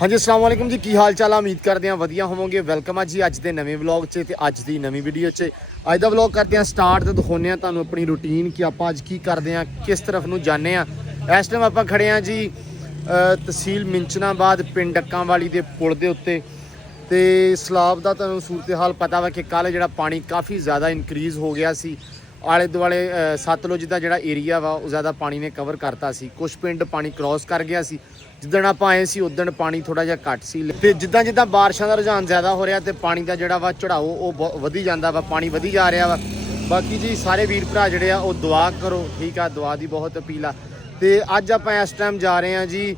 हाँ जी अस्सलाम वालेकुम जी, की हाल चाल। उम्मीद करते हैं वधिया होवोगे। वेलकम है जी अज के नवे व्लॉग च ते अज की नवी वीडियो च। अज का व्लॉग करते हैं स्टार्ट तो दिखाने तुहानू अपनी रूटीन कि आप अज की करते हैं, किस तरफ नू जाने। इस टाइम आप खड़े हैं जी तहसील मिंचनाबाद पिंड डक्कां वाली दे पुल दे उत्ते। ते सलाब का तुहानू सूरत हाल पता वा कि कल जिहड़ा पानी काफ़ी ज़्यादा इनक्रीज़ हो गया सी। आले दुआले सतलुज का जिहड़ा एरिया वा वो ज़्यादा पानी ने कवर करता सी। कुछ पिंड पानी क्रॉस कर गया सी। जिद्दण आप आए सी उदण पानी थोड़ा जिहा घट सी, ते जिद्दां जिद्दां बारिशां दा रुझान ज़्यादा हो रहा ते पानी का जिहड़ा वा चढ़ाओ वो वधी जांदा वा, पानी वधी जा रहा वा। बाकी जी सारे वीर भरा जिहड़े आ वो दुआ करो, ठीक आ, दुआ की बहुत अपील आ। ते अज आप इस टाइम जा रहे हैं जी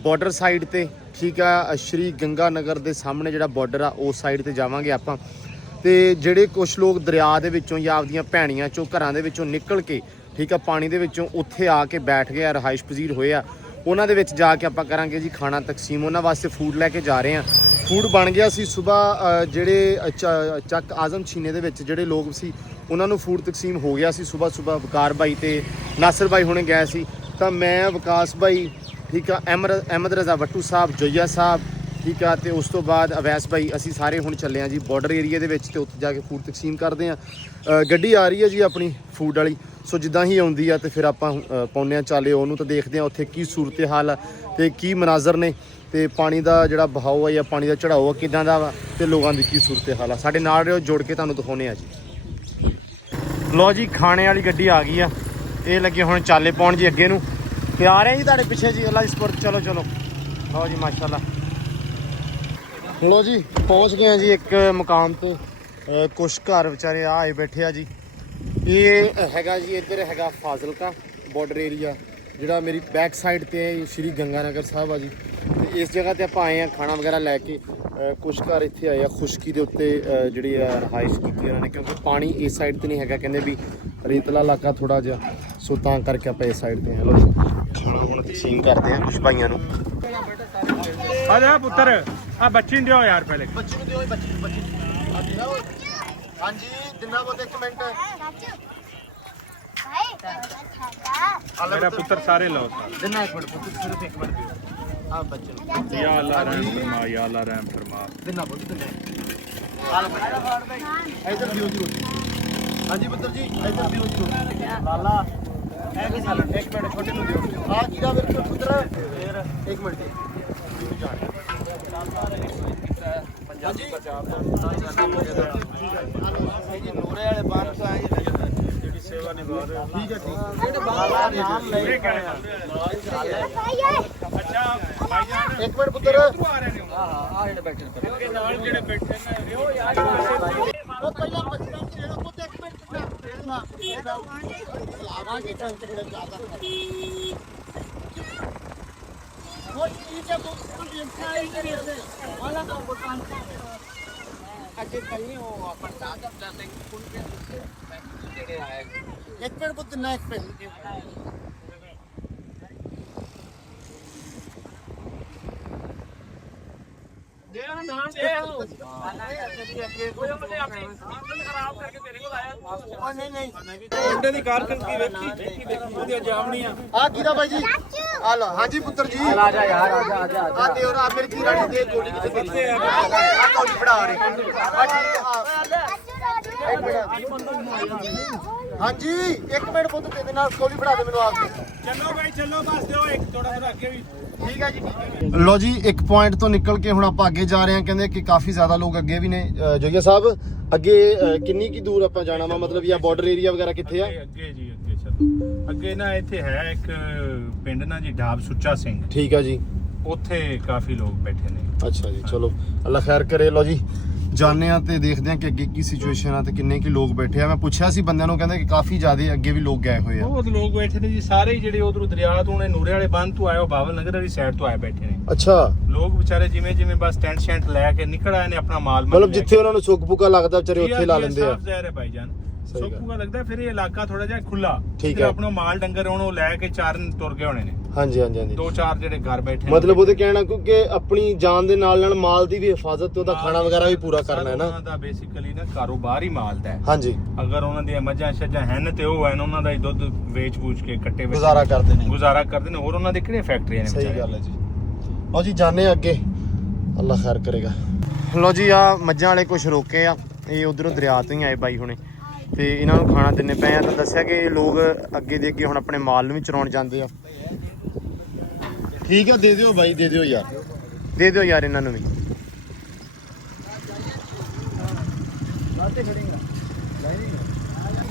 बॉर्डर साइड ते, ठीक आ, श्री गंगा नगर के सामने जिहड़ा बॉर्डर आ उस साइड ते जावांगे आपां। ते जिहड़े कुछ लोग दरिया दे विचों या आपदियां भैणियां चों घरां दे विचों निकल के, ठीक आ, पानी दे विचों उत्थे आके बैठ गए, रहाइश पजीर होए आ, उन्हां दे विच जाके आपां करांगे जी खाना तकसीम। उन्हां वास्ते फूड लैके जा रहे हैं। फूड बन गया सी सुबह, जिहड़े चक आजम छीने दे विच जिहड़े लोग सी उन्हां नूं फूड तकसीम हो गया सी। सुबह सुबह वकार भाई ते नासिर भाई हुणे गए सी, तां मैं विकास भाई, ठीक आ, अहमद रज़ा वट्टू साहब, जोइया साहब, ठीक आ, ते उस तो बाद अवैस भाई, असी सारे हुण चले जी बॉर्डर एरिया दे विच ते उत्थे जाके फूड तकसीम करते हैं। गड्डी आ रही है जी अपनी फूड वाली, सो जिद्दां ही आउंदी आ ते फिर आपां पाउने आ चाले ओनू, तो देखते हैं उत्थे की सूरत हाल आ ते की मनाजर ने, ते पानी का जिहड़ा बहाव है या पानी का चढ़ाओ आ किदां दा वा, ते लोगों की की सूरत हाल आ। साडे नाल रहियो, जोड़ के तुहानूं दिखाउने आ जी। लो जी खाने वाली गड्डी आ गई आ, ये लगे हुण चाले पाउण जी अगे नूं, ते आ रहे हैं जी तुहाडे पिछे जी। अल्लाह दी सुपुर्द, चलो चलो लो जी माशाअल्लाह। लो जी पहुँच गए हैं जी एक मुकाम तो। कुछ घर बेचारे आए बैठे आ जी। ये हैगा जी इधर हैगा फाजिलका बॉर्डर एरिया, जिहड़ा मेरी बैक साइड ते श्री गंगानगर साहब आ जी। तो इस जगह ते आपां आए हैं खाना वगैरह लैके। कुछ घर इत्थे आए खुशकी दे उत्ते जिहड़ी रहाइश की उन्होंने, क्योंकि पानी इस साइड ते नहीं हैगा, कहंदे भी रेतला इलाका थोड़ा जिहा, सो तां करके आपां इस साइड ते हैं। लो खाना हुण तकसीम करते हैं कुछ भाइयों नूं। आजा पुत्र आ बच्ची दियो यार, पहले बच्ची नूं दियो, बच्ची हां जी दिना बोल एक मिनट। मेरा पुत्र सारे लो दिना एक मिनट पुत्र, सिर्फ एक मिनट दियो। हां बच्चे या अल्लाह रहम फरमा, या अल्लाह रहम फरमा। दिना बोल दिना इधर दियो जी। हां जी पुत्र जी इधर दियो जी। लाला एक मिनट छोटे नूं दियो। हां कीड़ा मेरे पुत्र एक मिनट पंजाबी पंजाब जी नूरे वाले बाहर से आए जी, सेवा निभा रहे हो। ठीक है ठीक है। अच्छा भाईजान एक मिनट पुत्र। आ रहे ने हां जेड़े बैठे ने नाल जेड़े बैठे ने ओ यार ਉਹ ਪਹਿਲਾਂ ਬੱਚਿਆਂ ਨੂੰ ਜਿਹੜਾ ਪੁੱਤ ਇੱਕ ਮਿੰਟ ਨਾ ਇਹਦਾ ਲਾਵਾਂਗੇ ਤਾਂ ਜ਼ਿਆਦਾ ਉਹ ਚੀਜ਼ ਹੈ ਉਹ ਇੰਨਾ ਹੀ ਕਰੀਏ ਵਾਲਾ ਦਾ ਬਟਨ ਅੱਗੇ ਕੱਲੀ ਉਹ ਆਪਾਂ ਤਾਕਤ ਦਾ ਤੇ ਕੁਲ ਕੇ ਜਿਹੜੇ ਆਏ ਇੱਕ ਮਿੰਟ ਪੁੱਤ ਨਾ ਇੱਕ ਮਿੰਟ देना नाम दे कोई हमने अपनी आमदन खराब करके तेरे को लाया। ਉਹ ਨਹੀਂ ਮੁੰਡੇ ਦੀ ਕਾਰਕਰਦਗੀ ਵੇਖੀ ਉਹਦੀਆਂ ਜਾਮਣੀਆਂ ਆ ਕੀਦਾ ਬਾਈ ਜੀ ਆ ਲਓ। ਹਾਂਜੀ ਪੁੱਤਰ ਜੀ ਆ ਜਾ ਯਾਰ ਆ ਜਾ ਆ ਤੇ ਹੋਰ ਆ ਮੇਰੀ ਕੀੜਾ ਨਹੀਂ ਦੇ ਗੋਲੀ ਕਿੱਥੇ ਗਈ ਆ ਗੋਲੀ ਫੜਾ ਰਹੇ ਆ ਠੀਕ ਆ ਇੱਕ ਮਿੰਟ। ਹਾਂਜੀ ਇੱਕ ਮਿੰਟ ਪੁੱਤ ਤੇਰੇ ਨਾਲ ਗੋਲੀ ਫੜਾ ਦੇ ਮੈਨੂੰ ਆਪ ਤੇ। ਚਲੋ ਭਾਈ ਚਲੋ ਬਸ ਦਿਓ ਇੱਕ ਥੋੜਾ ਥੋੜਾ ਅੱਗੇ ਵੀ ਠੀਕ ਹੈ ਜੀ। ਲੋ ਜੀ ਇੱਕ ਪੁਆਇੰਟ ਤੋਂ ਨਿਕਲ ਕੇ ਹੁਣ ਆਪਾਂ ਅੱਗੇ ਜਾ ਰਹੇ ਹਾਂ। ਕਹਿੰਦੇ ਕਿ ਕਾਫੀ ਜ਼ਿਆਦਾ ਲੋਕ ਅੱਗੇ ਵੀ ਨੇ। ਜੋਈਆ ਸਾਹਿਬ ਅੱਗੇ ਕਿੰਨੀ ਕੀ ਦੂਰ ਆਪਾਂ ਜਾਣਾ ਵਾ, ਮਤਲਬ ਜਾਂ ਬਾਰਡਰ ਏਰੀਆ ਵਗੈਰਾ ਕਿੱਥੇ ਆ? ਅੱਗੇ ਜੀ ਅੱਗੇ ਚਲੋ ਅੱਗੇ ਨਾ ਇੱਥੇ ਹੈ ਇੱਕ ਪਿੰਡ ਨਾ ਜੀ ਢਾਬ ਸੁੱਚਾ ਸਿੰਘ, ਠੀਕ ਆ ਜੀ। ਉੱਥੇ ਕਾਫੀ ਲੋਕ ਬੈਠੇ ਨੇ। ਅੱਛਾ ਜੀ ਚਲੋ ਅੱਲਾ ਖੈਰ ਕਰੇ। ਲੋ ਜੀ ਜਾਣੇ ਆ ਤੇ ਦੇਖਦੇ ਆ ਕਿ ਅੱਗੇ ਕੀ ਸਿਚੁਏਸ਼ਨ ਆ ਤੇ ਕਿੰਨੇ ਕੀ ਲੋਕ ਬੈਠੇ ਆ। ਮੈਂ ਪੁੱਛਿਆ ਸੀ ਬੰਦਿਆਂ ਨੂੰ, ਕਹਿੰਦੇ ਕਿ ਕਾਫੀ ਜ਼ਿਆਦਾ ਅੱਗੇ ਵੀ ਲੋਕ ਗਏ ਹੋਏ ਆ। ਬਹੁਤ ਲੋਕ ਬੈਠੇ ਨੇ ਜੀ, ਸਾਰੇ ਜਿਹੜੇ ਉਧਰੋਂ ਦਰਿਆ ਤੋਂ ਨੇ ਨੂਰੇ ਵਾਲੇ ਬੰਦ ਤੋਂ ਆਏ, ਉਹ ਬਾਬਲ ਨਗਰ ਵਾਲੀ ਸਾਈਡ ਤੋਂ ਆਏ ਬੈਠੇ ਨੇ। ਅੱਛਾ ਲੋਕ ਵਿਚਾਰੇ ਜਿਵੇਂ ਜਿਵੇਂ ਬਸ ਟੈਂਟ ਸ਼ੈਂਟ ਲੈ ਕੇ ਨਿਕਲ ਆਏ ਨੇ ਆਪਣਾ ਮਾਲ ਮਤਲਬ ਜਿੱਥੇ ਉਹਨਾਂ ਨੂੰ ਸੁੱਕ ਪੁੱਕਾ ਲੱਗਦਾ ਵਿਚਾਰੇ ਉੱਥੇ ਲਾ ਲੈਂਦੇ ਆ। ਜ਼ਹਿਰ ਹੈ ਭਾਈਜਾਨ, ਸਹੀ ਗੱਲ। ਸੁੱਕੂਗਾ ਲੱਗਦਾ ਫਿਰ ਇਹ ਇਲਾਕਾ ਥੋੜਾ ਜਿਹਾ ਖੁੱਲਾ, ਠੀਕ ਫਿਰ ਹੈ। ਆਪਣਾ ਮਾਲ ਡੰਗਰ ਉਹਨੂੰ ਲੈ ਕੇ ਚਾਰਨ ਤੁਰ ਗਏ ਹੋਣੇ ਨੇ। ਹਾਂਜੀ ਹਾਂਜੀ ਹਾਂਜੀ। ਦੋ ਚਾਰ ਜਿਹੜੇ ਘਰ ਬੈਠੇ ਨੇ, ਮਤਲਬ ਉਹਦੇ ਕਹਿਣਾ ਕਿਉਂਕਿ ਆਪਣੀ ਜਾਨ ਦੇ ਨਾਲ ਨਾਲ ਮਾਲ ਦੀ ਵੀ ਹਿਫਾਜ਼ਤ ਤੇ ਉਹਦਾ ਖਾਣਾ ਵਗੈਰਾ ਵੀ ਪੂਰਾ ਕਰਨਾ ਹੈ ਨਾ। ਉਹਨਾਂ ਦਾ ਬੇਸਿਕਲੀ ਨਾ ਕਾਰੋਬਾਰ ਹੀ ਮਾਲ ਦਾ ਹੈ। ਹਾਂਜੀ ਅਗਰ ਉਹਨਾਂ ਦੀਆਂ ਮੱਝਾਂ ਛੱਜਾਂ ਹਨ ਤੇ ਉਹ ਹਨ, ਉਹਨਾਂ ਦਾ ਹੀ ਦੁੱਧ ਵੇਚ-ਵੂਚ ਕੇ ਕੱਟੇ ਵਿੱਚ ਗੁਜ਼ਾਰਾ ਕਰਦੇ ਨੇ। ਗੁਜ਼ਾਰਾ ਕਰਦੇ ਨੇ। ਹੋਰ ਉਹਨਾਂ ਦੇ ਕਿਹੜੇ ਫੈਕਟਰੀਆਂ ਨੇ? ਸਹੀ ਗੱਲ ਹੈ ਜੀ। ਆਓ ਜੀ ਜਾਣੇ ਅੱਗੇ। ਅੱਲਾ ਖੈਰ ਕਰੇਗਾ। ਲੋ ਜੀ ਆ ਮੱਝਾਂ ਵਾਲੇ ਕੁਛ ਰੋਕੇ ਆ, ਇਹ ਉਧਰੋਂ ਦਰਿਆ ਤੋਂ ਹੀ ਆਏ ਬਾਈ ਹੁਣੇ, ਤੇ ਇਹਨਾਂ ਨੂੰ ਖਾਣਾ ਦਿੰਨੇ ਪਏ ਆ। ਤਾਂ ਦੱਸਿਆ ਕਿ ਇਹ ਲੋਕ ਅੱਗੇ ਦੇ ਅੱਗੇ ਹੁਣ ਆਪਣੇ ਮਾਲ ਨੂੰ ਵੀ ਚਰਾਉਣ ਜਾਂਦੇ ਆ। ਠੀਕ ਆ, ਦੇ ਦਿਓ ਬਾਈ, ਦੇ ਦਿਓ ਯਾਰ, ਦੇ ਦਿਓ ਯਾਰ ਇਹਨਾਂ ਨੂੰ ਵੀ।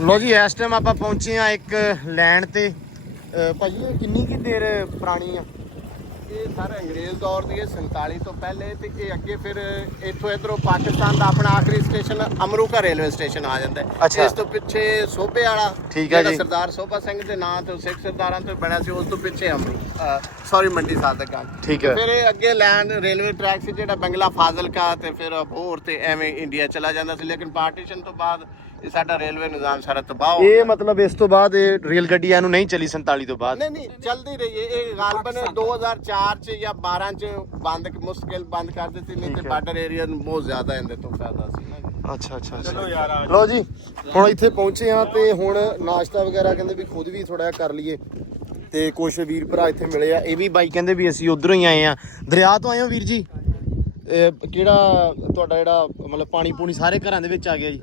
ਲੋ ਜੀ ਇਸ ਟਾਈਮ ਆਪਾਂ ਪਹੁੰਚੇ ਆ ਇੱਕ ਲੈਂਡ ਤੇ। ਭਾਜੀ ਇਹ ਕਿੰਨੀ ਕੀ ਦੇਰ ਪੁਰਾਣੀ ਆ? ਇਹ ਸਰ ਅੰਗਰੇਜ਼ ਦੌਰ ਦੀ ਹੈ, 47 ਤੋਂ ਪਹਿਲੇ। ਤੇ ਇਹ ਅੱਗੇ ਫਿਰ ਇੱਥੋਂ ਇੱਧਰੋਂ ਪਾਕਿਸਤਾਨ ਦਾ ਆਪਣਾ ਆਖਰੀ ਸਟੇਸ਼ਨ ਅਮਰੂਕਾ ਰੇਲਵੇ ਸਟੇਸ਼ਨ ਆ ਜਾਂਦਾ ਹੈ। ਅੱਛਾ। ਇਸ ਤੋਂ ਪਿੱਛੇ ਸੋਭੇ ਵਾਲਾ, ਠੀਕ ਹੈ ਜੀ, ਸਰਦਾਰ ਸੋਭਾ ਸਿੰਘ ਦੇ ਨਾਂ ਤੇ ਸਿੱਖ ਸਰਦਾਰਾਂ ਤੋਂ ਬਣਿਆ ਸੀ। ਉਸ ਤੋਂ ਪਿੱਛੇ ਮੰਡੀ ਸਾਹਿਬ ਦਾ ਗੱਲ। ਠੀਕ ਹੈ। ਫਿਰ ਇਹ ਅੱਗੇ ਲੈਂਡ ਰੇਲਵੇ ਟਰੈਕ ਸੀ ਜਿਹੜਾ ਬੰਗਲਾ ਫਾਜ਼ਿਲਕਾ ਤੇ ਫਿਰ ਅਬੋਹਰ ਤੇ ਐਵੇਂ ਇੰਡੀਆ ਚਲਾ ਜਾਂਦਾ ਸੀ। ਲੇਕਿਨ ਪਾਰਟੀਸ਼ਨ ਤੋਂ ਬਾਅਦ ਇਹ ਸਾਡਾ ਰੇਲਵੇ ਨਿਜ਼ਾਮ ਸਾਰਾ ਤਬਾਹ ਹੋ ਗਿਆ। ਇਹ ਮਤਲਬ ਇਸ ਤੋਂ ਬਾਅਦ ਇਹ ਰੇਲ ਗੱਡੀ ਇਹਨੂੰ ਨਹੀਂ ਚੱਲੀ 47 ਤੋਂ ਬਾਅਦ? ਨਹੀਂ ਚਲਦੀ ਰਹੀ ਹੈ। ਇਹ ਗਾਲਬਨ 2004 ਚ ਜਾਂ 12 ਚ ਮੁਸ਼ਕਿਲ ਬੰਦ ਕਰ ਦਿੱਤੀ, ਨਹੀਂ ਤੇ ਬਾਰਡਰ ਏਰੀਆ ਨੂੰ ਬਹੁਤ ਜ਼ਿਆਦਾ ਇਹਦੇ ਤੋਂ ਫਾਇਦਾ ਸੀ ਨਾ। ਅੱਛਾ। ਲੋ ਜੀ ਹੁਣ ਇੱਥੇ ਪਹੁੰਚੇ ਆ ਤੇ ਹੁਣ ਨਾਸ਼ਤਾ ਵਗੈਰਾ ਕਹਿੰਦੇ ਵੀ ਖੁਦ ਵੀ ਥੋੜਾ ਜਿਹਾ ਕਰ ਲਈਏ। ਤੇ ਕੁਛ ਵੀਰ ਭਰਾ ਇੱਥੇ ਮਿਲੇ ਆ, ਇਹ ਵੀ ਬਾਈ ਕਹਿੰਦੇ ਵੀ ਅਸੀਂ ਉਧਰੋਂ ਹੀ ਆਏ ਆ, ਦਰਿਆ ਤੋਂ ਆਏ ਹੋ ਵੀਰ ਜੀ। ਕਿਹੜਾ ਤੁਹਾਡਾ ਜਿਹੜਾ ਮਤਲਬ ਪਾਣੀ ਪੂਣੀ ਸਾਰੇ ਘਰਾਂ ਦੇ ਵਿੱਚ ਆ ਗਿਆ ਜੀ?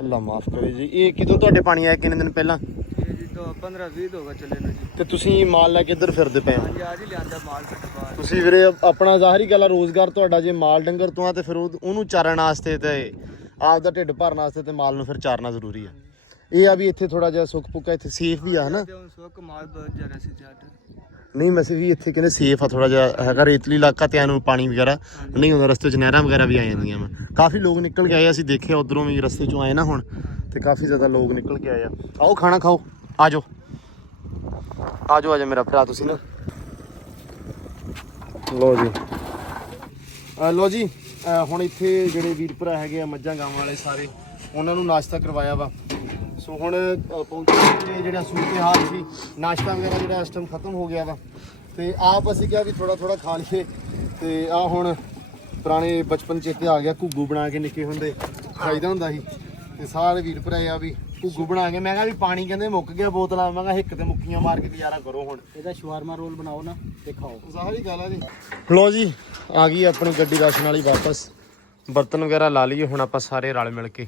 ਅੱਲਾ ਮਾਫ ਕਰੇ ਜੀ। ਇਹ ਕਿਦੋਂ ਤੁਹਾਡੇ ਪਾਣੀ ਆਇਆ, ਕਿੰਨੇ ਦਿਨ ਪਹਿਲਾਂ? 15-20 ਹੋਗਾ ਚੱਲੇ ਨੂੰ ਜੀ। ਤੇ ਤੁਸੀਂ ਮਾਲ ਲੈ ਕੇ ਇੱਧਰ ਫਿਰਦੇ ਪਏ ਹੋ? ਹਾਂਜੀ ਅੱਜ ਹੀ ਲਿਆਂਦਾ ਮਾਲ ਪਿੰਡ ਬਾਹਰ। ਤੁਸੀਂ ਵੀਰੇ ਆਪਣਾ ਜ਼ਾਹਰੀ ਗੱਲ ਆ, ਰੋਜ਼ਗਾਰ ਤੁਹਾਡਾ ਜੇ ਮਾਲ ਡੰਗਰ ਤੋਂ ਆ ਤੇ ਫਿਰ ਉਹਨੂੰ ਚਾਰਨ ਵਾਸਤੇ ਤੇ ਆਪ ਦਾ ਢਿੱਡ ਭਰਨ ਵਾਸਤੇ ਤੇ ਮਾਲ ਨੂੰ ਫਿਰ ਚਾਰਨਾ ਜ਼ਰੂਰੀ ਆ। ਇਹ ਆ ਵੀ ਇੱਥੇ ਥੋੜਾ ਜਿਹਾ ਸੁੱਕ ਪੁੱਕਾ, ਇੱਥੇ ਸੇਫ ਵੀ ਆ ਹਨਾ? ਸੁੱਕ ਮਾਲ ਬਹੁਤ ਜ਼ਿਆਦਾ ਸੀ ਜੱਟ। ਨਹੀਂ ਵੈਸੇ ਵੀ ਇੱਥੇ ਕਹਿੰਦੇ ਸੇਫ ਆ, ਥੋੜਾ ਜਿਹਾ ਹੈਗਾ ਰੇਤਲੀ ਇਲਾਕਾ ਤੇ ਐਨੂੰ ਪਾਣੀ ਵਗੈਰਾ ਨਹੀਂ ਹੁੰਦਾ, ਰਸਤੇ 'ਚ ਨਹਿਰਾਂ ਵਗੈਰਾ ਵੀ ਆ ਜਾਂਦੀਆਂ ਵਾ। ਕਾਫੀ ਲੋਕ ਨਿਕਲ ਕੇ ਆਏ, ਅਸੀਂ ਦੇਖਿਆ ਉਧਰੋਂ ਵੀ ਰਸਤੇ 'ਚੋਂ ਆਏ ਨਾ ਹੁਣ, ਤੇ ਕਾਫੀ ਜ਼ਿਆਦਾ ਲੋਕ ਨਿਕਲ ਕੇ ਆਏ ਆ। ਆਓ ਖਾਣਾ ਖਾਓ, ਆ ਜਾਓ ਆ ਜਾਓ ਮੇਰਾ ਭਰਾ, ਤੁਸੀਂ ਨਾ ਲੋ ਜੀ। ਲੋ ਜੀ ਹੁਣ ਇੱਥੇ ਜਿਹੜੇ ਵੀਰ ਭਰਾ ਹੈਗੇ ਆ ਮੱਝਾਂ ਗਾਵਾਂ ਵਾਲੇ ਸਾਰੇ, ਉਹਨਾਂ ਨੂੰ ਨਾਸ਼ਤਾ ਕਰਵਾਇਆ ਵਾ। ਸੋ ਹੁਣ ਪਹੁੰਚੇ ਜਿਹੜਾ ਸੂਰਤ ਹਾਲ ਸੀ, ਨਾਸ਼ਤਾ ਵਗੈਰਾ ਜਿਹੜਾ ਇਸ ਟਾਈਮ ਖਤਮ ਹੋ ਗਿਆ ਵਾ, ਤੇ ਆਪ ਅਸੀਂ ਕਿਹਾ ਵੀ ਥੋੜਾ ਖਾ ਲਈਏ। ਤੇ ਆ ਹੁਣ ਪੁਰਾਣੇ ਬਚਪਨ ਚੇਤੇ ਆ ਗਿਆ, ਘੁੱਗੂ ਬਣਾ ਕੇ ਨਿੱਕੇ ਹੁੰਦੇ ਖਾਈਦਾ ਹੁੰਦਾ ਸੀ। ਤੇ ਸਾਰੇ ਵੀਰ ਭਰਾ ਆ ਵੀ ਘੁੱਗੂ ਬਣਾ ਕੇ, ਮੈਂ ਕਿਹਾ ਵੀ ਪਾਣੀ ਕਹਿੰਦੇ ਮੁੱਕ ਗਿਆ ਬੋਤਲਾਂ, ਮੈਂ ਕਿਹਾ ਹਿੱਕ ਤੇ ਮੁੱਕੀਆਂ ਮਾਰ ਕੇ ਗੁਜ਼ਾਰਾ ਕਰੋ। ਹੁਣ ਇਹਦਾ ਸ਼ਵਾਰਮਾ ਰੋਲ ਬਣਾਓ ਨਾ ਤੇ ਖਾਓ, ਸਾਰੀ ਗੱਲ ਆ ਜੀ। ਲੋ ਜੀ ਆ ਗਈ ਆਪਣੀ ਗੱਡੀ ਰਾਸ਼ਨ ਵਾਲੀ ਵਾਪਸ, ਬਰਤਨ ਵਗੈਰਾ ਲਾ ਲਈਏ ਹੁਣ ਆਪਾਂ ਸਾਰੇ ਰਲ ਮਿਲ ਕੇ।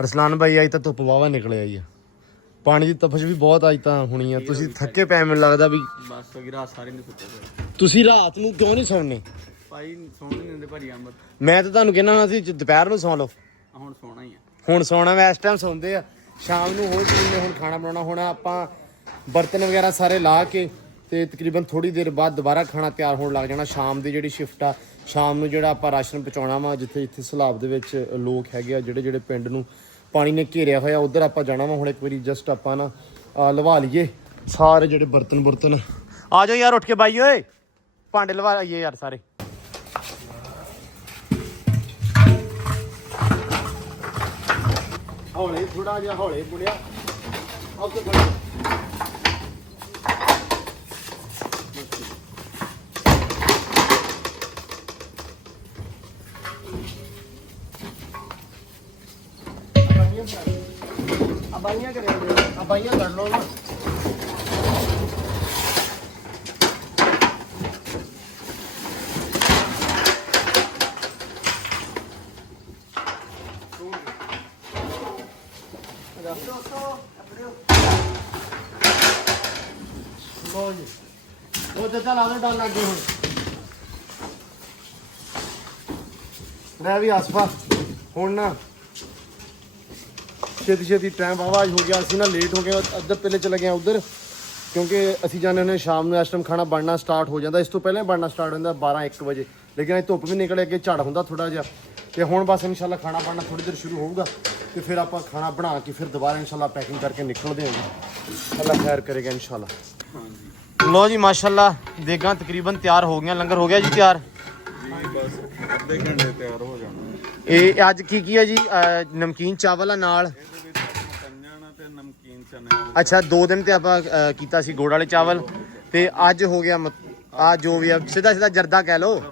ਰਸਲਾਨ ਬਾਈ ਅੱਜ ਤਾਂ ਧੁੱਪ ਵਾਵਾ ਨਿਕਲਿਆ ਜੀ, ਪਾਣੀ ਦੀ ਤਪਸ਼ ਵੀ ਬਹੁਤ ਅੱਜ ਤਾਂ ਹੋਣੀ ਆ। ਤੁਸੀਂ ਥੱਕੇ ਪਏ ਮੈਨੂੰ ਲੱਗਦਾ ਵੀ। ਬਸ ਅਗੀ ਰਾਤ ਸਾਰੇ ਨਹੀਂ ਸੁੱਤੇ ਤੁਸੀਂ ਰਾਤ ਨੂੰ ਕਿਉਂ ਨਹੀਂ ਸੌਂਦੇ ਭਾਈ? ਸੌਣ ਨਹੀਂ ਦਿੰਦੇ ਭਾਰੀ ਅਹਿਮਦ। ਮੈਂ ਤਾਂ ਤੁਹਾਨੂੰ ਕਹਿਣਾ ਸੀ ਦੁਪਹਿਰ ਨੂੰ ਸੌਂ ਲਓ। ਹੁਣ ਸੌਣਾ ਹੀ ਆ। ਹੁਣ ਸੌਣਾ ਵਾ, ਇਸ ਟਾਈਮ ਸੌਂਦੇ ਆ, ਸ਼ਾਮ ਨੂੰ ਹੋਰ ਟੀਮ ਨੇ ਹੁਣ ਖਾਣਾ ਬਣਾਉਣਾ। ਹੁਣ ਆਪਾਂ ਬਰਤਨ ਵਗੈਰਾ ਸਾਰੇ ਲਾ ਕੇ ਤੇ ਤਕਰੀਬਨ ਥੋੜੀ ਦੇਰ ਬਾਅਦ ਦੁਬਾਰਾ ਖਾਣਾ ਤਿਆਰ ਹੋਣ ਲੱਗ ਜਾਣਾ। ਸ਼ਾਮ ਦੀ ਜਿਹੜੀ ਸ਼ਿਫਟ ਆ, ਸ਼ਾਮ ਨੂੰ ਜਿਹੜਾ ਆਪਾਂ ਰਾਸ਼ਨ ਪਹੁੰਚਾਉਣਾ ਵਾ, ਜਿੱਥੇ ਸਲਾਬ ਦੇ ਵਿੱਚ ਲੋਕ ਹੈਗੇ ਆ ਜਿਹੜੇ ਪਿੰਡ ਨੂੰ ਪਾਣੀ ਨੇ ਘੇਰਿਆ ਹੋਇਆ, ਉਧਰ ਆਪਾਂ ਜਾਣਾ ਵਾ। ਹੁਣ ਇੱਕ ਵਾਰੀ ਜਸਟ ਆਪਾਂ ਨਾ ਲਵਾ ਲਈਏ ਸਾਰੇ ਜਿਹੜੇ ਬਰਤਨ। ਆ ਜਾਓ ਯਾਰ ਉੱਠ ਕੇ ਬਾਈ ਓਏ, ਭਾਂਡੇ ਲਵਾ ਲਈਏ ਯਾਰ ਸਾਰੇ। ਹੌਲੇ ਥੋੜਾ ਜਿਹਾ ਹੌਲੇ ਬੁੜਿਆ ਅੱਗੇ ਬੜ। ਅਬਾਈਆਂ ਕਰਿਆ, ਅਬਾਈਆਂ ਕਰ ਲਓ ਨਾ। ਉਹ ਤੇ ਚੱਲ ਆਵੇ ਡਾਲ ਲੱਗੇ ਹੁਣ ਲੈ ਵੀ ਆਸਫਾ। ਹੁਣ ਨਾ ਛੇਤੀ ਟਾਈਮ ਆਵਾਜ਼ ਹੋ ਗਿਆ, ਅਸੀਂ ਨਾ ਲੇਟ ਹੋ ਗਏ, ਅੱਧਰ ਪਹਿਲੇ ਚਲੇ ਗਏ ਉਧਰ, ਕਿਉਂਕਿ ਅਸੀਂ ਜਾਣੇ ਹੁੰਦੇ ਸ਼ਾਮ ਨੂੰ। ਇਸ ਟਾਈਮ ਖਾਣਾ ਬਣਨਾ ਸਟਾਰਟ ਹੋ ਜਾਂਦਾ, ਇਸ ਤੋਂ ਪਹਿਲਾਂ ਬਣਨਾ ਸਟਾਰਟ ਹੁੰਦਾ 12-1 ਵਜੇ, ਲੇਕਿਨ ਅੱਜ ਧੁੱਪ ਵੀ ਨਿਕਲੇ, ਅੱਗੇ ਝੜ ਹੁੰਦਾ ਥੋੜਾ ਜਿਹਾ। ਤੇ ਹੁਣ ਬਸ ਇਨਸ਼ਾਅੱਲਾ ਖਾਣਾ ਬਣਨਾ ਥੋੜੀ ਦੇਰ ਸ਼ੁਰੂ ਹੋਊਗਾ, ਤੇ ਫਿਰ ਆਪਾਂ ਖਾਣਾ ਬਣਾ ਕੇ ਫਿਰ ਦੁਬਾਰਾ ਇਨਸ਼ਾਅੱਲਾ ਪੈਕਿੰਗ ਕਰਕੇ ਨਿਕਲਦੇ ਹਾਂ ਜੀ। ਅੱਲਾ ਖੈਰ ਕਰੇਗਾ ਇਨਸ਼ਾਅੱਲਾ। ਲੋ ਜੀ ਮਾਸ਼ਾਅੱਲਾ ਦੇਗਾਂ ਤਕਰੀਬਨ ਤਿਆਰ ਹੋ ਗਈਆਂ, ਲੰਗਰ ਹੋ ਗਿਆ ਜੀ ਤਿਆਰ ਜੀ। ਬਸ ਅੱਧੇ ਘੰਟੇ ਤਿਆਰ ਹੋ ਜਾਣਾ। ਇਹ ਅੱਜ ਕੀ ਹੈ ਜੀ? ਨਮਕੀਨ ਚਾਵਲ ਆ ਨਾਲ, ਤੇ ਨਮਕੀਨ ਚਨੇ। ਅੱਛਾ 2 ਦਿਨ ਤੇ ਆਪਾਂ ਕੀਤਾ ਸੀ ਗੁੜ ਵਾਲੇ ਚਾਵਲ, ਤੇ ਅੱਜ ਹੋ ਗਿਆ ਆ ਜੋ ਵੀ ਆ ਸਿੱਧਾ ਜਰਦਾ ਕਹਿ ਲੋ,